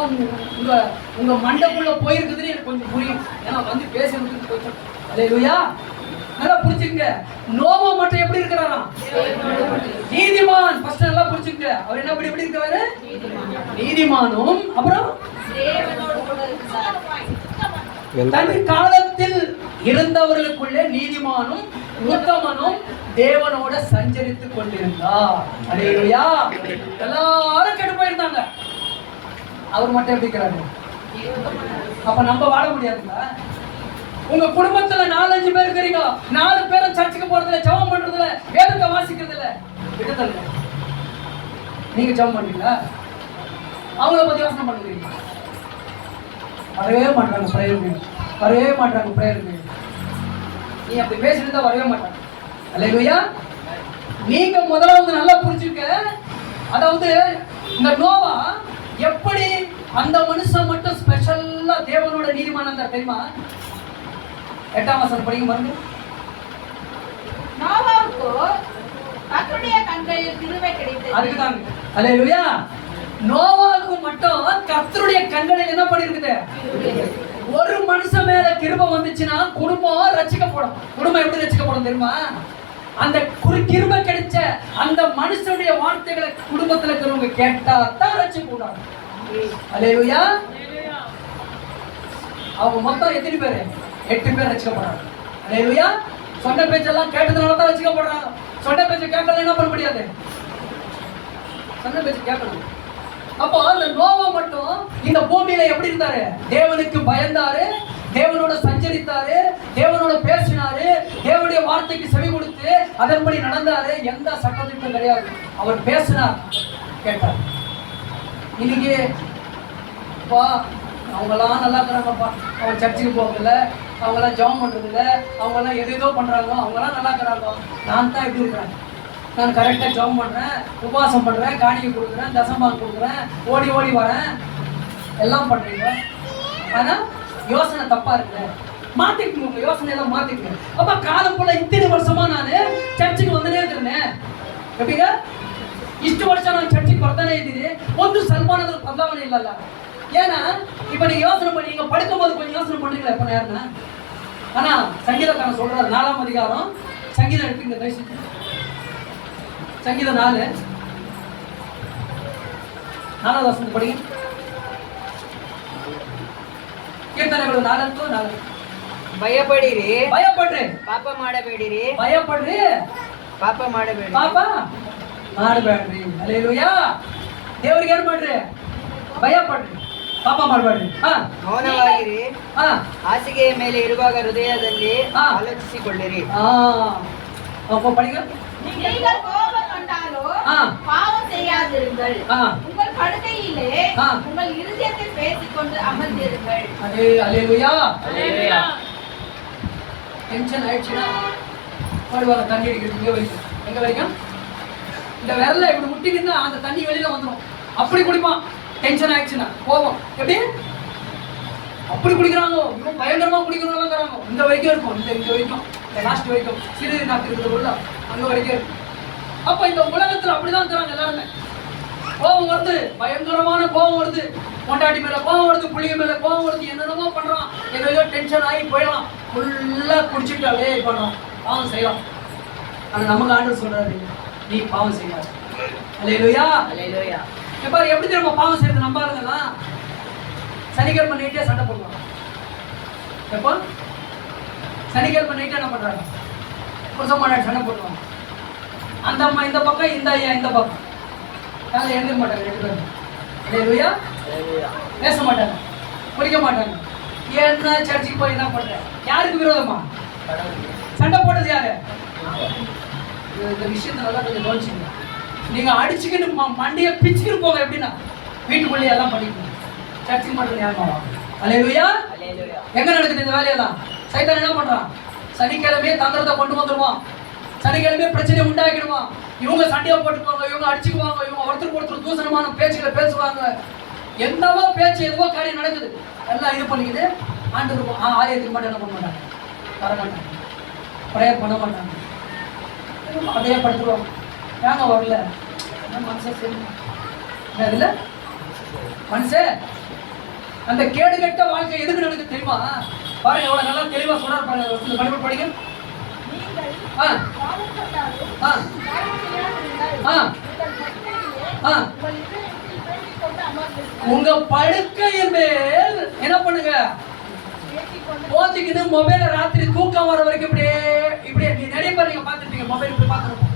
உங்க மண்டக்குள்ள போயிருக்குதுன்னு எனக்கு கொஞ்சம் புரியும். ஏன்னா வந்து பேசுறதுக்கு கொஞ்சம் அல்லேலூயா நல்லா புரிச்சுங்க. நோவா மட்டும் எப்படி இருக்கிறாராம்? நீதிமான். ஃபர்ஸ்ட் நல்லா புரிச்சுங்க. அவர் என்ன எப்படி இருக்கிறாரு? நீதிமானும் அப்புறம் தன் காலத்தில் இருந்தவர்களுக்குள்ளே நீதிமானும் உத்தமனும் தேவனோட சஞ்சரித்துக் கொண்டிருந்தார். அல்லேலூயா. எல்லாரும் கெட்டு போயிருந்தாங்க, அவர் மட்டும் எப்படி இருக்கிறாரு? அப்ப நம்ம வாழ முடியாதுங்களா? உங்க குடும்பத்துல 4-5 பேர் இருக்கிறீங்க, 4 பேரும் சர்ச்சுக்கு போறதுல, ஜெபம் பண்றதுல, வேதத்தை வாசிக்கிறதுல விடுதலை. நீங்க ஜெபம் பண்றீங்களா? அவங்கள பத்தி யோசனை பண்ணுறீங்க? வரவே மாட்டாங்க பிரேயருக்கு, வரவே மாட்டாங்க பிரேயருக்கு. நீ அப்படி பேசிட்டு வரவே மாட்டாங்க. அல்லேலூயா. நீங்க முதலாவது நல்லா புரிஞ்சுக்க. அதாவது இந்த நோவா எப்படி அந்த மனுஷன் மட்டும் ஸ்பெஷலா தேவனோட நீதிமான் இருந்தார் தெரியுமா? 8ஆம் வசனம் படிங்க பாருங்க. நோவாவுக்கு கர்த்தருடைய கண்களில் கிருபை கிடைத்தது. அதுதான் அல்லேலூயா. நோவாவுக்கு மட்டும் கர்த்தருடைய கண்களில் என்ன பண்ணிருக்குது? ஒரு மனுஷன் மேல கிருபை வந்துச்சுன்னா குடும்பம் ரட்சிக்கப்படும். குடும்பம் எப்படி ரட்சிக்கப்படும் தெரியுமா? அந்த கிருபை கிடைச்ச அந்த மனுஷனுடைய வார்த்தைகளை குடும்பத்துல இருக்கிறவங்க கேட்டா தான் ரட்சிக்கக்கூடாது. அல்லேலூயா. அவங்க மொத்தம் எத்தனை பேரு? 8 பேர் ரட்சிக்கப்படுறாங்க. அல்லேலூயா. சொன்ன பேச்செல்லாம் கேட்டதுனால தான் ரட்சிக்கப்படுறாங்க. சொன்ன பேச்சை கேட்கல என்ன பண்ண முடியாது? சொன்ன பேச்சை கேட்கணும். அப்போ அந்த நோவா மட்டும் இந்த பூமியில எப்படி இருந்தாரு? தேவனுக்கு பயந்தாரு, தேவனோட சஞ்சரித்தாரு, தேவனோட பேசினாரு, தேவனுடைய வார்த்தைக்கு செவி கொடுத்து அதன்படி நடந்தாரு. எந்த சட்டத்திட்டம் கிடையாது. அவர் பேசினார், கேட்டார். இன்னைக்கு அவங்கெல்லாம் நல்லா இருக்கிறாங்கப்பா, அவன் சர்ச்சுக்கு போகல, அவங்களாம் ஜெபம் பண்றது இல்லை, அவங்களாம் எதோ பண்றாங்க, அவங்களாம் நல்லா இருக்கிறாங்க. நான் தான் எப்படி இருக்கிறேன்? நான் கரெக்டாக ஜெபம் பண்றேன், உபவாசம் பண்றேன், காணிக்கை கொடுக்குறேன், தசம்பாகம் கொடுக்குறேன், ஓடி ஓடி வரேன், எல்லாம் பண்றீங்க. ஆனா யோசனை தப்பா இருக்குல்ல. மாத்திக்கணும், உங்க யோசனை எல்லாம் மாத்திக்கணும். அப்ப காலம் போல இத்தனை வருஷமா நான் சர்ச்சுக்கு வந்துனே இருக்கிறேன். எப்படிங்க ಇಷ್ಟು ವರ್ಷ ನಾನು ಚರ್ಚಿಗೆ ಬರ್ತಾನೆ ಇದ್ದೀನಿ, ಒಂದು ಸಲ್ಮಾನದ ಬದಲಾವಣೆ ಇಲ್ಲಲ್ಲ. ஏன்னா இப்ப நீங்க யோசனை பண்ணி நீங்க படுக்கும் போது கொஞ்சம் யோசனை பண்றீங்களா எப்ப நேரம்னா? ஆனா சங்கீதக்காரன் சொல்றாரு 4ஆம் அதிகாரம் சங்கீதம் எடுத்துங்க தயவுசெய்து. சங்கீதம் 4 4வது வசனம் படிங்க. ಕೀರ್ತನೆಗಳು 4:4 ಭಯಪಡಿರಿ, ಭಯಪಡ್ರಿ, ಪಾಪ ಮಾಡಬೇಡಿರಿ, ಭಯಪಡ್ರಿ, ಪಾಪ ಮಾಡಬೇಡಿ, ಪಾಪ ಮಾಡಬೇಡ್ರಿ. ಹಲ್ಲೆಲೂಯಾ. ದೇವರಿಗೆ ಏನ್ ಮಾಡ್ರಿ? ಭಯಪಡ್ರಿ, ಪಾಪ ಮಾಡಬೇಡ್ರಿ. ಮೌನವಾಗಿರಿ, ಹಾಸಿಗೆಯ ಮೇಲೆ ಇರುವಾಗ ಹೃದಯದಲ್ಲಿ ಆಲೋಚಿಸಿಕೊಳ್ಳಿರಿ. அப்போ படிங்க. நீங்கள் கோபம் கொண்டாலும் பாவம் செய்யாதிருங்கள், உங்கள் படுக்கையிலே உங்கள் இருதயத்தில் பேசிக்கொண்டு அமர்ந்திருங்கள். ஹல்லேலூயா. ஹல்லேலூயா. டென்ஷன் ஆயிடுச்சுனா படுவாங்க, தண்ணி அடிக்கிறது எங்க வரைக்கும் இந்த விரல இப்படி முட்டிக்கிட்டு அந்த தண்ணி வெளியில வந்துடும். அப்படி குடிப்பான் டென்ஷன் ஆயிடுச்சுன்னா, கோபம். எப்படி அப்படி குடிக்கிறாங்க, இவன் பயங்கரமா குடிக்கிறவங்க இந்த வரைக்கும் இருக்கும், இந்த வரைக்கும், இந்த லாஸ்ட் வரைக்கும், சிறு நாட்டு இருக்கிற அங்க வரைக்கும் இருக்கும். அப்ப இந்த உலகத்துல அப்படிதான் இருக்கிறாங்க எல்லாருமே. கோபம் வருது, பயங்கரமான கோபம் வருது, கொண்டாடி மேல கோபம் வருது, புள்ளிய மேல கோபம் வருது, என்னென்னமோ பண்றான், ஏதோ டென்ஷன் ஆகி போயிடலாம், ஃபுல்லா குடிச்சிட்டு அப்படியே பண்றான், பாவம் செய்யலாம். ஆனா நமக்கு ஆண்டவர் சொல்றாரு, நீ பாவம் செய்யாத. ஹல்லேலூயா. ஹல்லேலூயா. இப்ப எப்படி தெரியுமா பாவம் செய்யறது? நம்பாருங்கலாம் சனிக்கிழமை நைட்டே சண்டை போடுவாங்க. எப்போ சனிக்கிழமை நைட்டே என்ன பண்றாங்க? புருஷன் மாட்டாங்க, சண்டை போடுவாங்க. அந்த அம்மா இந்த பக்கம், இந்த ஐயா இந்த பக்கம். யாரும் எழுந்திருக்க மாட்டாங்க 2 பேரும். ஹல்லேலூயா. பேச மாட்டாங்க, குடிக்க மாட்டாங்க. ஏன்னா சர்ச்சுக்கு போய் என்ன பண்ற? யாருக்கு விரோதமா சண்டை போட்டது? யாரு? இந்த விஷயத்தை நல்லா கொஞ்சம் கவனிச்சுங்க. நீங்க அடிச்சுக்கிட்டு மண்டியை பிச்சுக்கிட்டு போங்க. எப்படின்னா வீட்டுக்குள்ளேயே எல்லாம் பண்ணிக்கணும். சர்ச்சுக்கு மட்டும் யாருமா? ஹல்லேலூயா. எங்க நடக்குது இந்த வேலையெல்லாம்? சைத்தான் என்ன பண்றான்? சனிக்கிழமையே தந்திரத்தை கொண்டு வந்துடுவான், சனிக்கிழமையே பிரச்சனையை உண்டாக்கிடுவான். இவங்க சண்டையை போட்டுக்குவாங்க, இவங்க அடிச்சுக்குவாங்க, இவங்க ஒருத்தருக்கு ஒருத்தர் தூசணமான பேச்சுகளை பேசுவாங்க. என்னவோ பேச்சு எதுவோ காரியம் நடக்குது, எல்லாம் இது பண்ணிக்கிட்டு ஆண்டவர் ஆலயத்துக்கு மட்டும் என்ன பண்ண மாட்டாங்க, வர மாட்டாங்க, ப்ரேயர் பண்ண மாட்டாங்க, அப்படியே படுத்துருவாங்க. ஏங்க வரல? மனுஷன் சரி இல்ல, மனுஷன் அந்த கேடு கெட்ட வாழ்க்கை எதுக்கு நடக்குது தெரியுமா? பாருங்க எவ்வளவு நல்லா தெளிவா சொல்றாரு பாருங்க. பைபிள் படிங்க. உங்க படுக்கையின் மேல் என்ன பண்ணுங்க? போத்திக்கிட்டு மொபைல ராத்திரி தூக்கம் வர வரைக்கும் இப்படியே இப்படியே நிறைய பேர் நீங்க பாத்துருப்பீங்க, மொபைல் இப்படி பாத்துருப்போம்,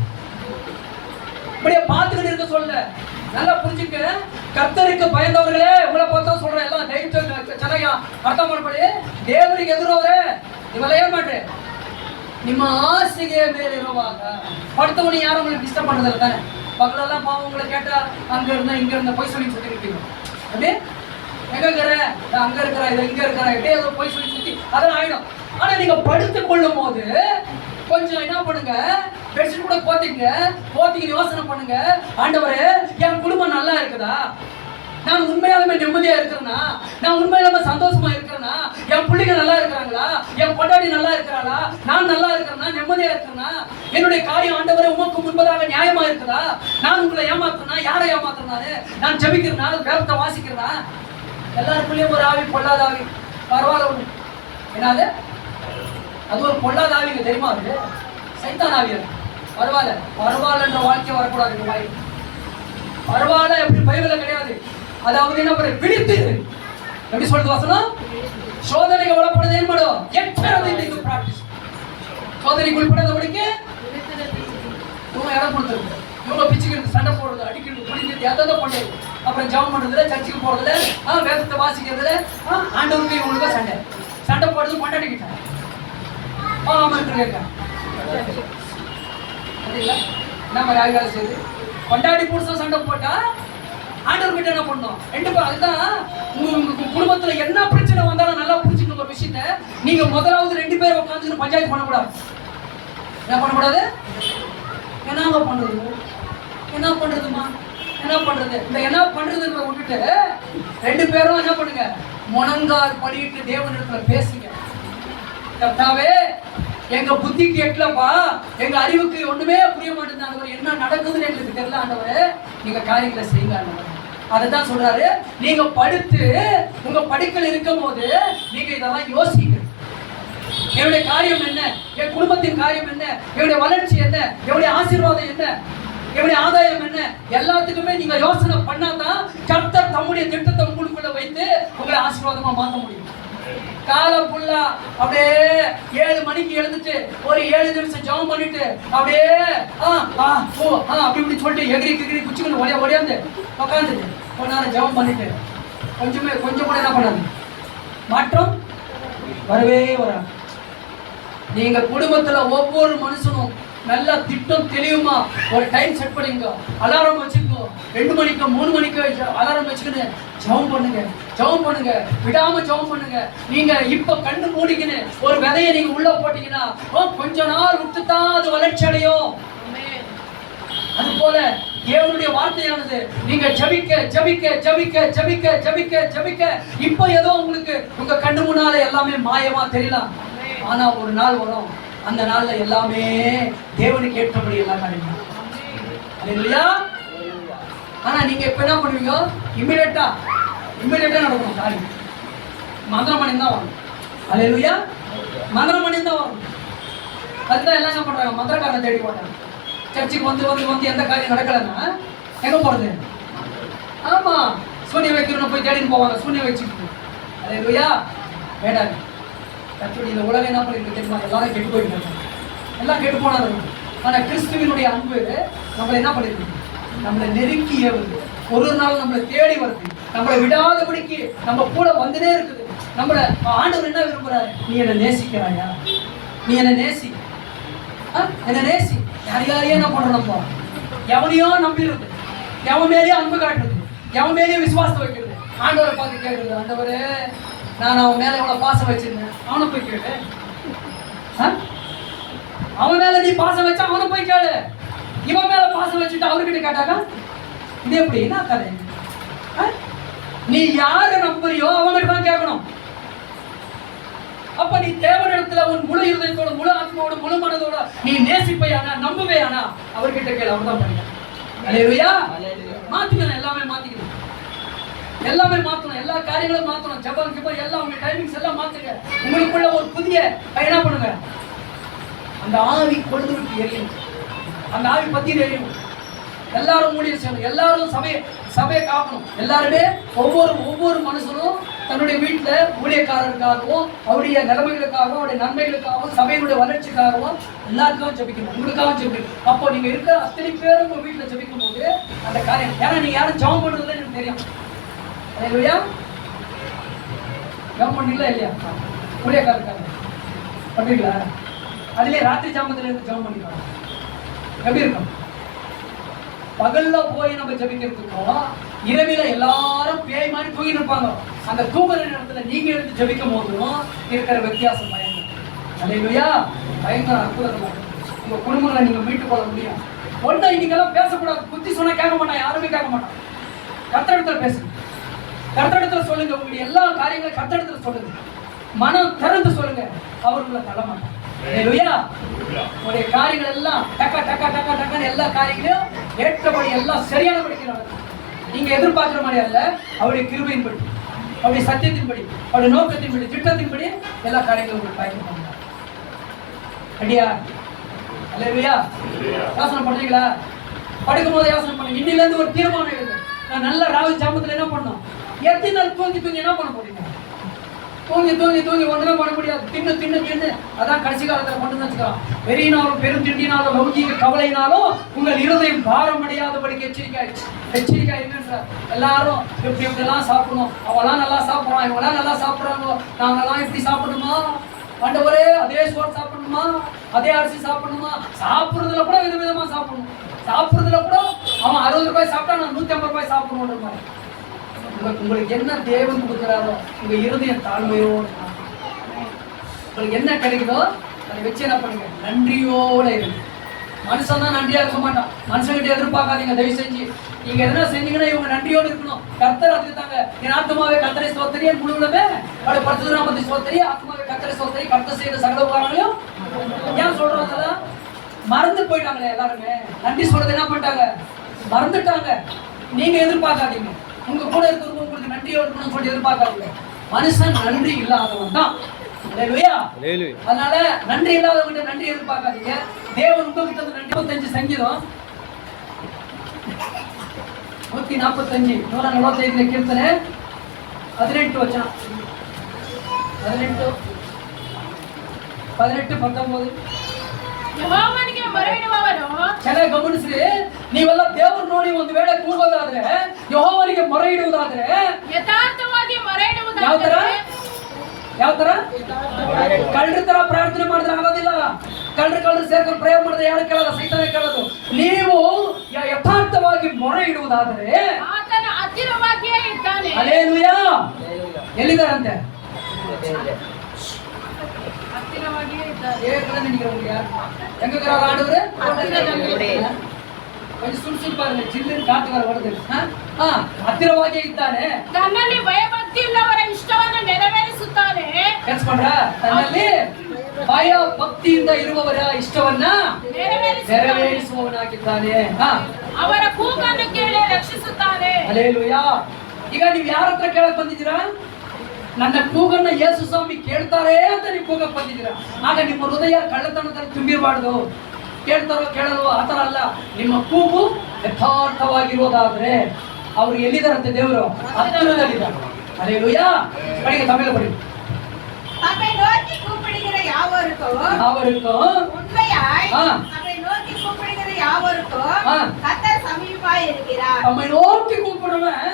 இப்படியே பாத்துக்கிட்டு இருக்க சொல்ல. நல்லா புரிஞ்சுக்க, கர்த்தருக்கு பயந்தவர்களே, உங்களை பார்த்தா சொல்றேன், எல்லாம் ದೈವಕ್ಕೆ ಚೆನ್ನಾಗಿ ಅರ್ಥ ಮಾಡ್ಕೊಳ್ಳಿ. ದೇವರಿಗೆ ಎದುರವ್ರೆ ನೀವೆಲ್ಲ ಏನ್ ಮಾಡ್ರಿ? ನಿಮ್ಮ ಆಸೆಗೆ ಮೇಲೆ ಇರುವಾಗ படுத்தவனே யாரும் உங்களுக்கு டிஸ்டர்ப் பண்ணதில்லை தானே? பகலெல்லாம் பாவம் உங்களை கேட்டா அங்க இருந்தா இங்க இருந்த போய் சொல்லி சுத்தி இருக்கீங்க. அப்படியே எங்க இருக்கிற, அங்க இருக்கிற, இதை இங்க இருக்கிற, எப்படியே ஏதோ போய் சொல்லி சுத்தி அதெல்லாம் ஆயிடும். ஆனா நீங்க படுத்துக் கொள்ளும் போது கொஞ்சம் என்ன பண்ணுங்க, பெட்ஷீட் கூட போத்திக்கிட்டு யோசனை பண்ணுங்க. ஆண்டவரே, என் குடும்பம் நல்லா இருக்குதா? நான் உண்மையாலுமே நிம்மதியா இருக்கிறேனா? நான் உண்மையிலுமே சந்தோஷமா இருக்கிறேனா? என் பிள்ளைங்க நல்லா இருக்கிறாங்களா? என் பொண்டாடி நல்லா இருக்கிறாளா? நான் நல்லா இருக்கிறேனா? நிம்மதியா இருக்கிறேனா? என்னுடைய காரியம் ஆண்டவரே உமக்கு முன்பதாக நியாயமா இருக்குதா? நான் உங்களை ஏமாத்துறேனா? யாரை ஏமாத்துறேனாரு? நான் ஜெபிக்கிறேனா? வேதத்தை வாசிக்கிறேனா? எல்லாருக்குள்ளேயும் ஒரு ஆவி, பொல்லாத ஆவி. பரவாயில்ல, என்னது அது ஒரு பொல்லாத ஆவிங்க தெரியுமா? அது சைத்தான் ஆவி. பரவாயில்ல, பரவாயில்லன்ற வாழ்க்கை வரக்கூடாது. வாய் பரவாயில்ல எப்படி பைபிள்ல கிடையாது. அதாவது என்ன பண்ண பிடித்து எப்படி சொல்றது வசனம்? சோதனைக்கு ಒಳಪಡದೆ ಏನ್ ಮಾಡು? ಎಚ್ಚರದಿಂದ ಇದು ಪ್ರಾಕ್ಟೀಸ್. சோதனைக்கு உட்படாதபடிக்கு இவங்க இடம் கொடுத்துருக்கு, இவங்க பிச்சுக்கிறது, சண்டை போடுறது, அடிக்கிறது, குடிக்கிறது, எதோ பண்ணுறது, அப்புறம் ஜெபம் பண்றதுல, சர்ச்சுக்கு போறதுல, வேதத்தை வாசிக்கிறதுல, ஆண்டவருக்கு இவங்களுக்கு சண்டை போடுறது, கொண்டாடிக்கிட்டாங்க. ஆமா இருக்கிறீங்க என்ன மாதிரி ஆகியால செய்து கொண்டாடி புதுசா சண்டை போட்டா ஆண்டவர் கிட்ட என்ன பண்ணணும்? 2 பேர். அதுதான் உங்க குடும்பத்துல என்ன பிரச்சனை வந்தாலும் நல்லா புரிஞ்சுக்கணும். உங்க விஷயத்தை நீங்க முதலாவது 2 பேர் உட்காந்து பஞ்சாயத்து பண்ணக்கூடாது. என்ன பண்ணக்கூடாது? என்னங்க பண்றது, என்ன பண்றதுமா, என்ன பண்றது, இந்த என்ன பண்றதுன்ற விட்டுட்டு 2 பேரும் என்ன பண்ணுங்க, முழங்கால் படிட்டு தேவனிடத்துல பேசுங்க. கர்த்தாவே, எங்க புத்திக்கு எட்டலப்பா, எங்க அறிவுக்கு ஒண்ணுமே புரிய மாட்டேங்குது ஆண்டவரே, என்ன நடக்குதுன்னு எங்களுக்கு தெரியல ஆண்டவரே, நீங்க காரியங்களை செய்யுங்க ஆண்டவரே. அதைத்தான் சொல்றாரு, நீங்க படுத்து உங்க படுக்கல் இருக்கும் போது நீங்க இதெல்லாம் யோசிங்க. என்னுடைய காரியம் என்ன, என் குடும்பத்தின் காரியம் என்ன, என்னுடைய வளர்ச்சி என்ன, என்னுடைய ஆசீர்வாதம் என்ன, என்னுடைய ஆதாயம் என்ன, எல்லாத்துக்குமே நீங்க யோசனை பண்ணாதான் கர்த்தர் தம்முடைய திட்டத்தை உங்களுக்குள்ள வைத்து உங்களை ஆசீர்வாதமா மாற்ற முடியும். காலம் ஃபுல்லா அப்படியே 7 மணிக்கு எழுந்துட்டு ஒரு 7 நிமிஷம் ஜெபம் பண்ணிட்டு அப்படியே அப்படி இப்படி சொல்லிட்டு எகிரி குச்சிக்கணும் ஒடியாந்து உட்காந்து கொஞ்ச நேரம் ஜெபம் பண்ணிட்டு கொஞ்சம் கூட என்ன பண்ணாது, மாற்றம் வரவே வராது. நீங்க குடும்பத்துல ஒவ்வொரு மனுஷனும் நல்லா திட்டம் தெளிவுமா ஒரு டைம் செட் பண்ணிங்க, அலாரம் வச்சுக்கோ, 2 மணிக்கு 3 மணிக்கு அலாரம் வச்சுக்கின்னு ஜெபம் பண்ணுங்க, விடாம ஜெபம் பண்ணுங்க. நீங்க இப்ப கண்ணு மூடிக்கின்னு ஒரு விதையை நீங்க உள்ள போட்டீங்கன்னா கொஞ்ச நாள் விட்டுதான் அது வளர்ச்சி அடையும். அது போல தேவனுடைய வார்த்தையானது நீங்க ஜபிக்க ஜபிக்க ஜபிக்க ஜபிக்க ஜபிக்க ஜபிக்க இப்ப ஏதோ உங்களுக்கு உங்க கண்ணு முன்னால எல்லாமே மாயமா தெரியலாம், ஆனா ஒரு நாள் வரும், அந்த நாள்ல எல்லாமே தேவனுக்கு ஏற்றபடி எல்லாம் கிடைக்கும். இல்லையா? ஆனா நீங்க இப்ப என்ன பண்ணுவீங்க, இம்மிடியேட்டா நடக்கணும் காரியம், மந்திரம் பண்ணி தான் வரும். அல்லேலூயா, மந்திரம் பண்ணி தான் வரும். அதுதான் எல்லாம் என்ன பண்றாங்க, மந்திரக்காரனை தேடி போட்டாங்க. சர்ச்சுக்கு வந்து எந்த காரியம் நடக்கலன்னா எங்க போறது? ஆமா, சூனியம் வைக்கிறவங்க போய் தேடின்னு போவாங்க, சூனியம் வச்சுக்கிட்டு. அல்லேலூயா, வேண்டாம். கர்த்தருடைய இந்த உலகம் என்ன பண்ணிருக்கு தெரியுமா, எல்லாரும் கெட்டு போயிருக்காங்க, எல்லாம் கெட்டு போனாங்க. ஆனா கிறிஸ்துவினுடைய அன்பு நம்மளை என்ன பண்ணிருக்கு, நம்மளை நெருக்கி ஏவுது, ஒரு நாள் நம்மளை தேடி வருது, நம்மளை விடாதபடிக்கு நம்ம கூட வந்துட்டே இருக்குது. நம்மள ஆண்டவர் என்ன விரும்புறாரு, நீ என்ன நேசிக்கிறாயா, நீ என்ன நேசி, என்ன நேசி. யாரையே என்ன பண்றோம், நம்ம எவனையோ நம்பிடுறது, எவன் மேலேயே அன்பு காட்டுறது, எவன் மேலேயே விசுவாசம் வைக்கிறது. ஆண்டவரை பார்த்து கேட்கறது, ஆண்டவரே நான் அவன் மேல எவ்வளவு பாசம் வச்சிருந்தேன், அவனை போய் கேளு. அவன் மேல நீ பாசம் வச்சா அவனை போய் கேளு. இவன் மேல பாசம் வச்சுட்டு அவர்கிட்ட கேட்டாக்கா இது எப்படி, என்ன கதை? நீ யாரை நம்புறியோ அவங்கிட்ட தான் கேட்கணும். அப்ப நீ தேவனிடத்துல உன் முழு இருதயத்தோட, முழு ஆத்மாவோட, முழு மனதோட நீ நேசிப்பையானா, நம்புவேயானா அவர்கிட்ட கேளு, அவர் தான் பண்ணுங்க. அல்லேலூயா, மாத்திக்கணும், எல்லாமே மாத்திக்கணும், எல்லாமே மாத்தணும், எல்லா காரியங்களும் மாத்தணும். ஜபம் எல்லாம் உங்க டைமிங்ஸ் எல்லாம் மாத்துங்க. உங்களுக்குள்ள ஒரு புதிய என்ன பண்ணுங்க, அந்த ஆவி கொழுந்து விட்டு எரியணும், அந்த ஆவி பத்தி எரியணும். எல்லாரும் ஊழியம் செய்யணும், எல்லாரும் சபையை காக்கணும். எல்லாருமே ஒவ்வொரு மனுஷனும் தன்னுடைய வீட்டுல ஊழியக்காரருக்காகவும், அவருடைய நிலைமைகளுக்காகவும், அவருடைய நன்மைகளுக்காகவும், சபையினுடைய வளர்ச்சிக்காகவும் எல்லாருக்கும் ஜெபிக்கணும், உங்களுக்காகவும் ஜெபிக்கணும். அப்போ நீங்க இருக்கிற அத்தனை பேரும் உங்க வீட்டுல ஜெபிக்கும் போது அந்த காரியம், ஏன்னா நீங்க யாரும் ஜெபம் பண்றதுல எனக்கு தெரியும். இல்லையா? ஜெபம் பண்ணீங்களா இல்லையா? ஊழியக்காரருக்காக பண்ணுவீங்களா? அதுலயே ராத்திரி ஜாமத்துல இருந்து ஜெபம் பண்ணிக்கலாம், எப்படி இருக்கும்? பகல்ல போய் நம்ம ஜபிக்கிறதுக்கும் இரவில எல்லாரும் பேய் மாதிரி தூங்கி இருப்பாங்க. அந்த தூங்குற நேரத்துல நீங்க எடுத்து ஜபிக்கும் போதும் இருக்கிற வித்தியாசம் பயங்கரம். அல்லேலூயா, பயங்கர அற்புதம். உங்க குடும்பங்களை நீங்க மீட்டு கொள்ள முடியும். ஒன்னும் இன்னைக்கெல்லாம் பேசக்கூடாது, புத்தி சொன்னா கேட்க மாட்டான், யாருமே கேட்க மாட்டான். கர்த்தரிடத்துல பேசுங்க, கர்த்தரிடத்துல சொல்லுங்க, உங்களுடைய எல்லா காரியங்களும் கர்த்தரிடத்துல சொல்லுங்க, மனம் திறந்து சொல்லுங்க, அவர்களை தள்ள மாட்டான். அல்லேலூயா, உங்களுடைய காரியங்கள் எல்லாம் டக்கா டக்கா டக்கா டக்கான்னு எல்லா காரியங்களையும் ஏற்றபடி எல்லாம் சரியானபடி நடக்கும். நீங்க எதிர்பார்க்கிற மாதிரி அல்ல, அவருடைய கிருபையின்படி, அவருடைய சத்தியத்தின்படி, அவருடைய நோக்கத்தின்படி, திட்டத்தின்படி எல்லா காரியங்களும் உங்களுக்கு பயன் பண்ணுங்க. ரெடியா? அல்லேலூயா, யோசனை பண்றீங்களா? படுக்கும் போது யோசனை பண்ணுங்க. இன்னில இருந்து ஒரு தீர்மானம் எடுங்க. நான் நல்ல ராவு ஜாமத்துல என்ன பண்ணணும், எத்தனை நாள் தூங்கி என்ன பண்ண போறீங்க? தூங்கி ஒன்றும் பண்ண முடியாது. தின்னு அதான் கடைசி காலத்துல கொண்டு வச்சுக்கலாம். வெறியினாலும் பெரும் திண்டினாலும் லௌகீக கவலையினாலும் உங்கள் இருதயம் பாரம் அடையாதபடிக்கு எச்சரிக்கை இருக்கின்றார். எல்லாரும் இப்படிலாம் சாப்பிடணும், அவெல்லாம் நல்லா சாப்பிடுறான், இவங்கெல்லாம் நல்லா சாப்பிடுறாங்க, நாங்கெல்லாம் இப்படி சாப்பிடணுமா? ஆண்டவரே அதே சோறு சாப்பிடணுமா, அதே அரிசி சாப்பிடணுமா? சாப்பிடுறதுல கூட விதவிதமா சாப்பிடணும். சாப்பிடுறதுல கூட அவன் 60 ரூபாய் சாப்பிட்டா நான் 150 ரூபாய் சாப்பிடணுன்ற மாதிரி. உங்களுக்கு என்ன தேவன் கொடுக்கிறாரோ உங்க இருதயம் தாழ்மையோடு உங்களுக்கு என்ன கிடைக்குதோ அதை வச்சு என்ன பண்ணுங்க, நன்றியோட இருங்க. மனுஷன் தான் நன்றியா இருக்க மாட்டான். மனுஷன்கிட்ட எதிர்பார்க்காதீங்க. தயவு செஞ்சு நீங்க எதனா செஞ்சீங்கன்னா இவங்க நன்றியோடு இருக்கணும். கர்த்தர் அதுக்கு தாங்க, என் ஆத்மாவே கர்த்தரை ஸ்தோத்திரி, என் முழுவதுமே அவருடைய பரிசுத்த நாமத்தை ஸ்தோத்திரி, ஆத்மாவே கர்த்தரை ஸ்தோத்திரி, கர்த்தர் செய்த சகல உபகாரங்களையும். ஏன் சொல்றாங்க? மறந்து போயிட்டாங்களே எல்லாருமே. நன்றி சொல்றது என்ன பண்ணிட்டாங்க, மறந்துட்டாங்க. நீங்க எதிர்பார்க்காதீங்க. உங்க கூட இருக்கிறவங்க உங்களுக்கு நன்றியோடு இருக்கணும்னு சொல்லி எதிர்பார்க்காதீங்க. மனுஷன் நன்றி இல்லாதவன் தான். அதனால நன்றி இல்லாதவங்க நன்றி எதிர்பார்க்காதீங்க. தேவன் உங்ககிட்ட நன்றி. 25 சங்கீதம் 145 145 கீர்த்தனை 18 வச்சனம் 18 19. ಯೆಹೋವನಿಗೆ ಮೊರೆಯಿಡುವವರು ಚೆನ್ನಾಗಿ ಗಮನಿಸಿ. ನೀವೆಲ್ಲ ದೇವರು ನೋಡಿ ಒಂದು ವೇಳೆ ಕೂಗೋದಾದ್ರೆ, ಯೆಹೋವನಿಗೆ ಮೊರೆ ಇಡುವುದಾದ್ರೆ ಯಥಾರ್ಥವಾಗಿ ಯಾವ ತರ ಕಳ್ಳರ ತರ ಪ್ರಾರ್ಥನೆ ಮಾಡಿದ್ರೆ ಆಗೋದಿಲ್ಲ. ಕಳ್ಳರು ಸೇರ್ಕೊಂಡು ಪ್ರೇಯರ್ ಮಾಡಿದ್ರೆ ಯಾರು ಕೇಳಲ್ಲ, ಸೈತಾನ ಕೇಳೋದು. ನೀವು ಯಥಾರ್ಥವಾಗಿ ಮೊರೆ ಇಡುವುದಾದರೆ ಆತನ ಹತ್ತಿರವಾಗಿಯೇ ಇದ್ದಾನೆ. ಹಲ್ಲೆಲೂಯಾ. ಎಲ್ಲಿದ್ದಾರಂತೆ? ಹತ್ತಿರವಾಗಿಯೇ ಇದ್ದಾನೆ. எங்க ஆண்டவரு கொஞ்சம் பாருங்க, ஜில்லுன்னு காட்டுவார் வருது. ಹತ್ತಿರವಾಗೇ ಇದ್ದಾನೆ. ತನ್ನಲ್ಲಿ ಭಯಭಕ್ತಿ ಇಲ್ಲವರ ಇಷ್ಟವನ್ನು ನೆರವೇರಿಸುತ್ತಾನೆ. ಕೇಳಿಸ್ಕೊಂಡ್ರ? ತನ್ನಲ್ಲಿ ಭಯ ಭಕ್ತಿಯಿಂದ ಇರುವವರ ಇಷ್ಟವನ್ನ ನೆರವೇರಿಸುವವನಾಗಿದ್ದಾನೆ. ಅವರ ಕೂಗನ್ನು ಕೇಳಿ ರಕ್ಷಿಸುತ್ತಾನೆ. ಹಲ್ಲೆಲೂಯಾ. ಈಗ ನೀವು ಯಾರ ಹತ್ರ ಕೇಳಕ್ ಬಂದಿದ್ದೀರಾ? ನನ್ನ ಕೂಗನ್ನ ಯೇಸು ಸ್ವಾಮಿ ಕೇಳ್ತಾರೆ ಅಂತ ನೀವು ಕೂಗಕ್ ಬಂದಿದ್ದೀರಾ. ಆಗ ನಿಮ್ಮ ಹೃದಯ ಕಳ್ಳತನದಲ್ಲಿ ತುಂಬಿರಬಾರ್ದು. ಕೇಳ್ತಾರೋ ಕೇಳಲ್ವೋ ಆ ಥರ ಅಲ್ಲ. ನಿಮ್ಮ ಕೂಗು ಯಥಾರ್ಥವಾಗಿರೋದಾದ್ರೆ ಅವ್ರು ಎಲ್ಲಿದ್ದಾರಂತೆ? ದೇವರು ಹತ್ತಿರದಲ್ಲಿದ್ದಾರೆ. ಹಲ್ಲೆಲೂಯಾ. படிங்க தமிழ்ல படிங்க. அவரை நோக்கி கூப்பிடுகிற யாவருக்கும் உண்மையாய் அவரை நோக்கி கூப்பிடுகிற யாவருக்கும் கர்த்தர் சமீபமாய் இருக்கிறார். நம்மை நோக்கி கூப்பிடுறவன்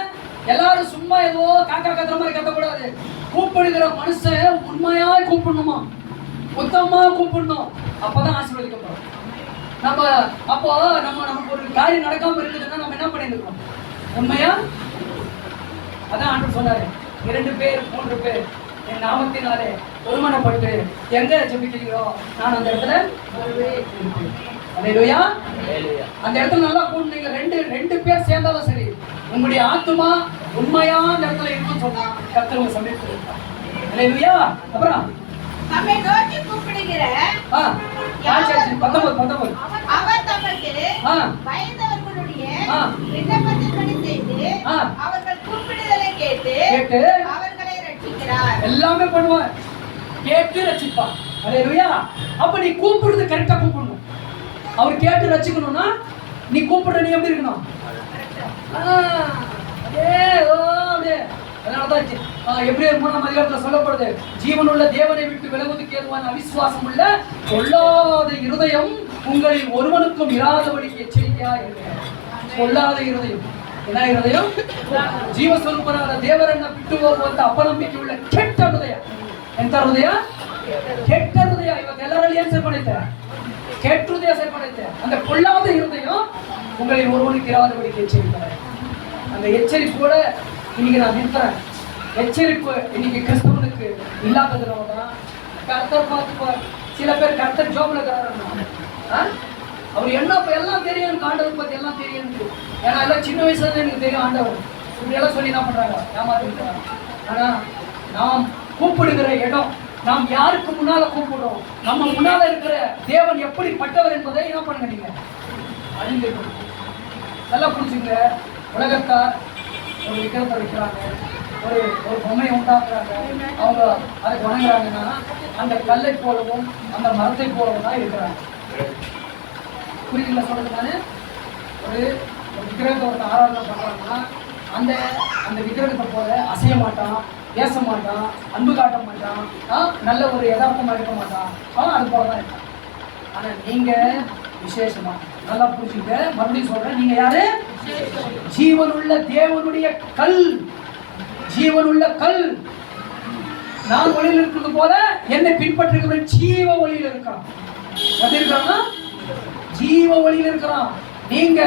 எல்லாரும் சும்மா ஏதோ காக்கா கத்துற மாதிரி கத்தக்கூடாது. கூப்பிடுகிற மனுஷன் உண்மையாய் கூப்பிடணுமா, உத்தமமா கூப்பிடணும். அப்பதான் ஆசீர்வதிக்கப்படும். நம்ம அப்போ நமக்கு ஒரு காரியம் நடக்காம இருக்குதுன்னா நம்ம என்ன பண்ணிருக்கோம்? உண்மையா? அதான் ஆண்டவர் சொன்னாரு, 2 பேர் 3 பேர் என் நாமத்தினாலே ஒருமனப்பட்டு எங்க ஜெபிக்கிறீங்களோ நான் அந்த இடத்துல ஹல்லேலூயா. அந்த இடத்துல நல்லா கூடுனீங்க. 2 பேர் சேர்ந்தாலும் சரி, உங்களுடைய ஆத்துமா உண்மையா அந்த இடத்துல இருக்குன்னு சொன்னா கர்த்தர் உங்க சமீபத்தில் இருப்பார். ஹல்லேலூயா. அப்புறம் நம்மை நோக்கி கூப்பிடுகிற 19 அவர் தமக்கு பயந்தவர்களுடைய விண்ணப்பத்தின்படி செய்து அவர்கள் கூப்பிடுதலை கேட்டு அவர்களை ரட்சிக்கிறார். எல்லாமே பண்ணுவார், கேட்டு ரட்சிப்பார். ஹல்லேலூயா. அப்ப நீ கூப்பிடுறது கரெக்டா கூப்பிடணும். அவர் கேட்டு ரட்சிக்கணும்னா நீ கூப்பிடுற நீ எப்படி இருக்கணும்? எபிரேயர் 3ஆம் அதிகாரத்துல சொல்லப்படுது, ஜீவனுள்ள தேவனை விட்டு விலகுவதற்கு ஏதுவான அவிசுவாசம் உள்ள பொல்லாத இருதயம் உங்களில் ஒருவனுக்கும் இராதபடிக்கு எச்சரிக்கையா இருக்க. பொல்லாத இருதயம் என்ன இருதயம்? ஜீவஸ்வரூபனான தேவரನ್ನ ಬಿಟ್ಟು ಹೋಗುವಂತ ಅಪನಂಬಿಕೆ ಉಳ್ಳ ಕೆಟ್ಟ ಹೃದಯ. ಎಂತ ಹೃದಯ? ಕೆಟ್ಟ ಹೃದಯ. ಇವತ್ತು ಎಲ್ಲರಲ್ಲಿ ಏನ್ ಸೇರ್ಕೊಂಡೈತೆ? ಕೆಟ್ಟ ಹೃದಯ ಸೇರ್ಕೊಂಡೈತೆ. அந்த பொல்லாத இருதயம் உங்களில் ஒருவனுக்கு இராதபடிக்கு எச்சரிக்கிறார். அந்த எச்சரிப்போட இன்னைக்கு நான் நிறுத்துறேன். எச்சரிப்பு இன்னைக்கு கிறிஸ்தவனுக்கு இல்லாததுனால தான் கர்த்தர் பார்த்துப்பார். சில பேர் கர்த்தர் ஜோப்ல இருக்கிறாருன்னா அவர் என்ன எல்லாம் தெரியும், ஆண்டவர் பத்தி எல்லாம் தெரியும். ஏன்னா எல்லாம் சின்ன வயசுல இருந்து எனக்கு தெரியும் ஆண்டவர். இப்படி எல்லாம் சொல்லி என்ன பண்றாங்க, ஏமாத்திருக்கிறாங்க. ஆனா நாம் கூப்பிடுகிற இடம், நாம் யாருக்கு முன்னால கூப்பிடுறோம், நம்ம முன்னால இருக்கிற தேவன் எப்படிப்பட்டவர் என்பதை என்ன பண்ணுங்க, நீங்க அறிந்து நல்லா புரிஞ்சுங்க. உலகத்தார் ஒரு விக்கிரத்தை வைக்கிறாங்க, ஒரு பொம்மையை உண்டாக்குறாங்க, அவங்க அதை வணங்குறாங்கன்னா அந்த கல்லை போலவும் அந்த மரத்தை போலவும் தான் இருக்கிறாங்க. புரியுதுங்களா சொல்றது? நான் ஒரு விக்கிரகத்தை ஒரு ஆராதனை பண்றாங்கன்னா அந்த அந்த விக்கிரகத்தை போல அசைய மாட்டான், பேச மாட்டான், அன்பு காட்ட மாட்டான், நல்ல ஒரு யதார்த்தமா இருக்க மாட்டான். அது போலதான் இருக்கான். ஆனா நீங்க விசேஷமா நல்லா புரிஞ்சுக்க. மறுபடியும் சொல்றேன், நீங்க யாரு? ஜீவனுள்ள தேவனுடைய கல். ஜீவனுள்ள கல். நான் ஒளியில் இருக்கிறது போல என்னை பின்பற்றுகிறவன் ஜீவ ஒளியில் இருக்கிறான். எப்படி இருக்கிறான்னா ஜீவ ஒளியில் இருக்கிறான். நீங்க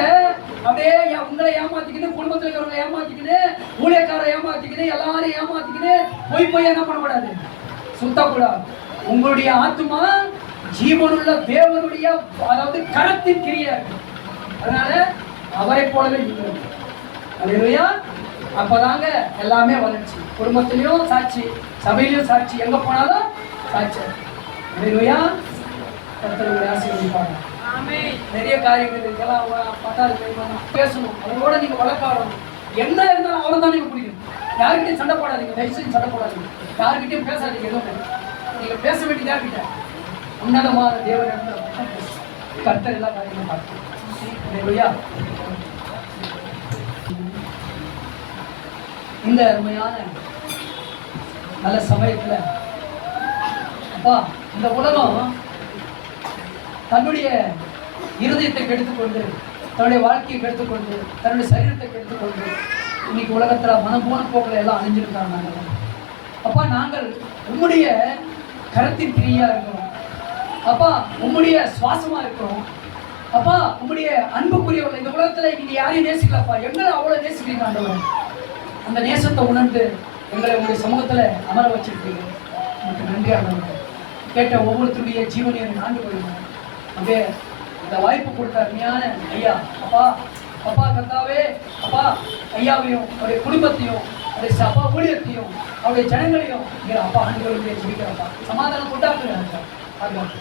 அப்படியே உங்களை ஏமாத்திக்கிட்டு, குடும்பத்தில் இருக்கிறவங்களை ஏமாத்திக்கிட்டு, ஊழியக்காரரை ஏமாத்திக்கிட்டு, எல்லாரையும் ஏமாத்திக்கிட்டு போய் என்ன பண்ணக்கூடாது, சுத்தக்கூடாது. உங்களுடைய ஆத்மா ஜீவனுள்ள தேவனுடைய அதாவது கரத்தின் கிரியா இருக்கு. அதனால அவரை போலவே நீங்கள் அல்லேலூயா. அப்பதாங்க எல்லாமே வளர்ச்சி, குடும்பத்திலையும் சாட்சி, சபையிலையும் சாட்சி, எங்க போனாலும் சாட்சி. அல்லேலூயா. கர்த்தருடைய ஆசீர்வதிப்பாங்க. நிறைய காரியங்கள் இதெல்லாம் பேசணும், அவரோட நீங்க வழக்காடணும். என்ன இருந்தாலும் அவரை தான் நீங்க பிடிக்கணும். யாருக்கிட்டையும் சண்டை போடாதீங்க, தயவுசெய்து சண்டை போடாதீங்க, யாருக்கிட்டையும் பேசாதீங்க. எதுவுமே நீங்க பேச வேண்டியது யார்கிட்ட? உன்னதமான தேவன் கர்த்தர் எல்லா காரியங்களும் பார்க்கணும். இந்த அருமையான நல்ல சமயத்துல அப்பா, இந்த உலகம் தன்னுடைய இருதயத்தை கெடுத்துக்கொண்டு, தன்னுடைய வாழ்க்கையை கெடுத்துக்கொண்டு, தன்னுடைய சரீரத்தை கெடுத்துக்கொண்டு இன்னைக்கு உலகத்துல மனம் போன போக்களை எல்லாம் அணிஞ்சிருக்காங்க. அப்பா, நாங்கள் உம்முடைய கரத்தின் கிரியா இருக்கிறோம். அப்பா, உம்முடைய சுவாசமா இருக்கிறோம். அப்பா, உம்முடைய அன்புக்குரியவர்கள் இந்த உலகத்துல நீங்க யாரையும் நேசிக்கலப்பா, எங்களை அவ்வளவு நேசிக்கிறீங்க ஆண்டவர். அந்த நேசத்தை உணர்ந்து எங்களை உங்களுடைய சமூகத்துல அமர வச்சிருக்கீங்க. உங்களுக்கு நன்றி ஆண்டவர். கேட்ட ஒவ்வொருத்தருடைய ஜீவனையும் ஆண்டு போயிருங்க. அப்படியே இந்த வாய்ப்பு கொடுத்த அருமையான ஐயா, அப்பா அப்பா கர்த்தாவே, அப்பா ஐயாவையும் அவருடைய குடும்பத்தையும் அவருடைய அப்பா ஊழியத்தையும் அவருடைய ஜனங்களையும் அப்பா ஆண்டுகளுடைய ஜெபிக்கிறப்பா, சமாதானம் உண்டாக்குங்க. பாதுகாப்பு.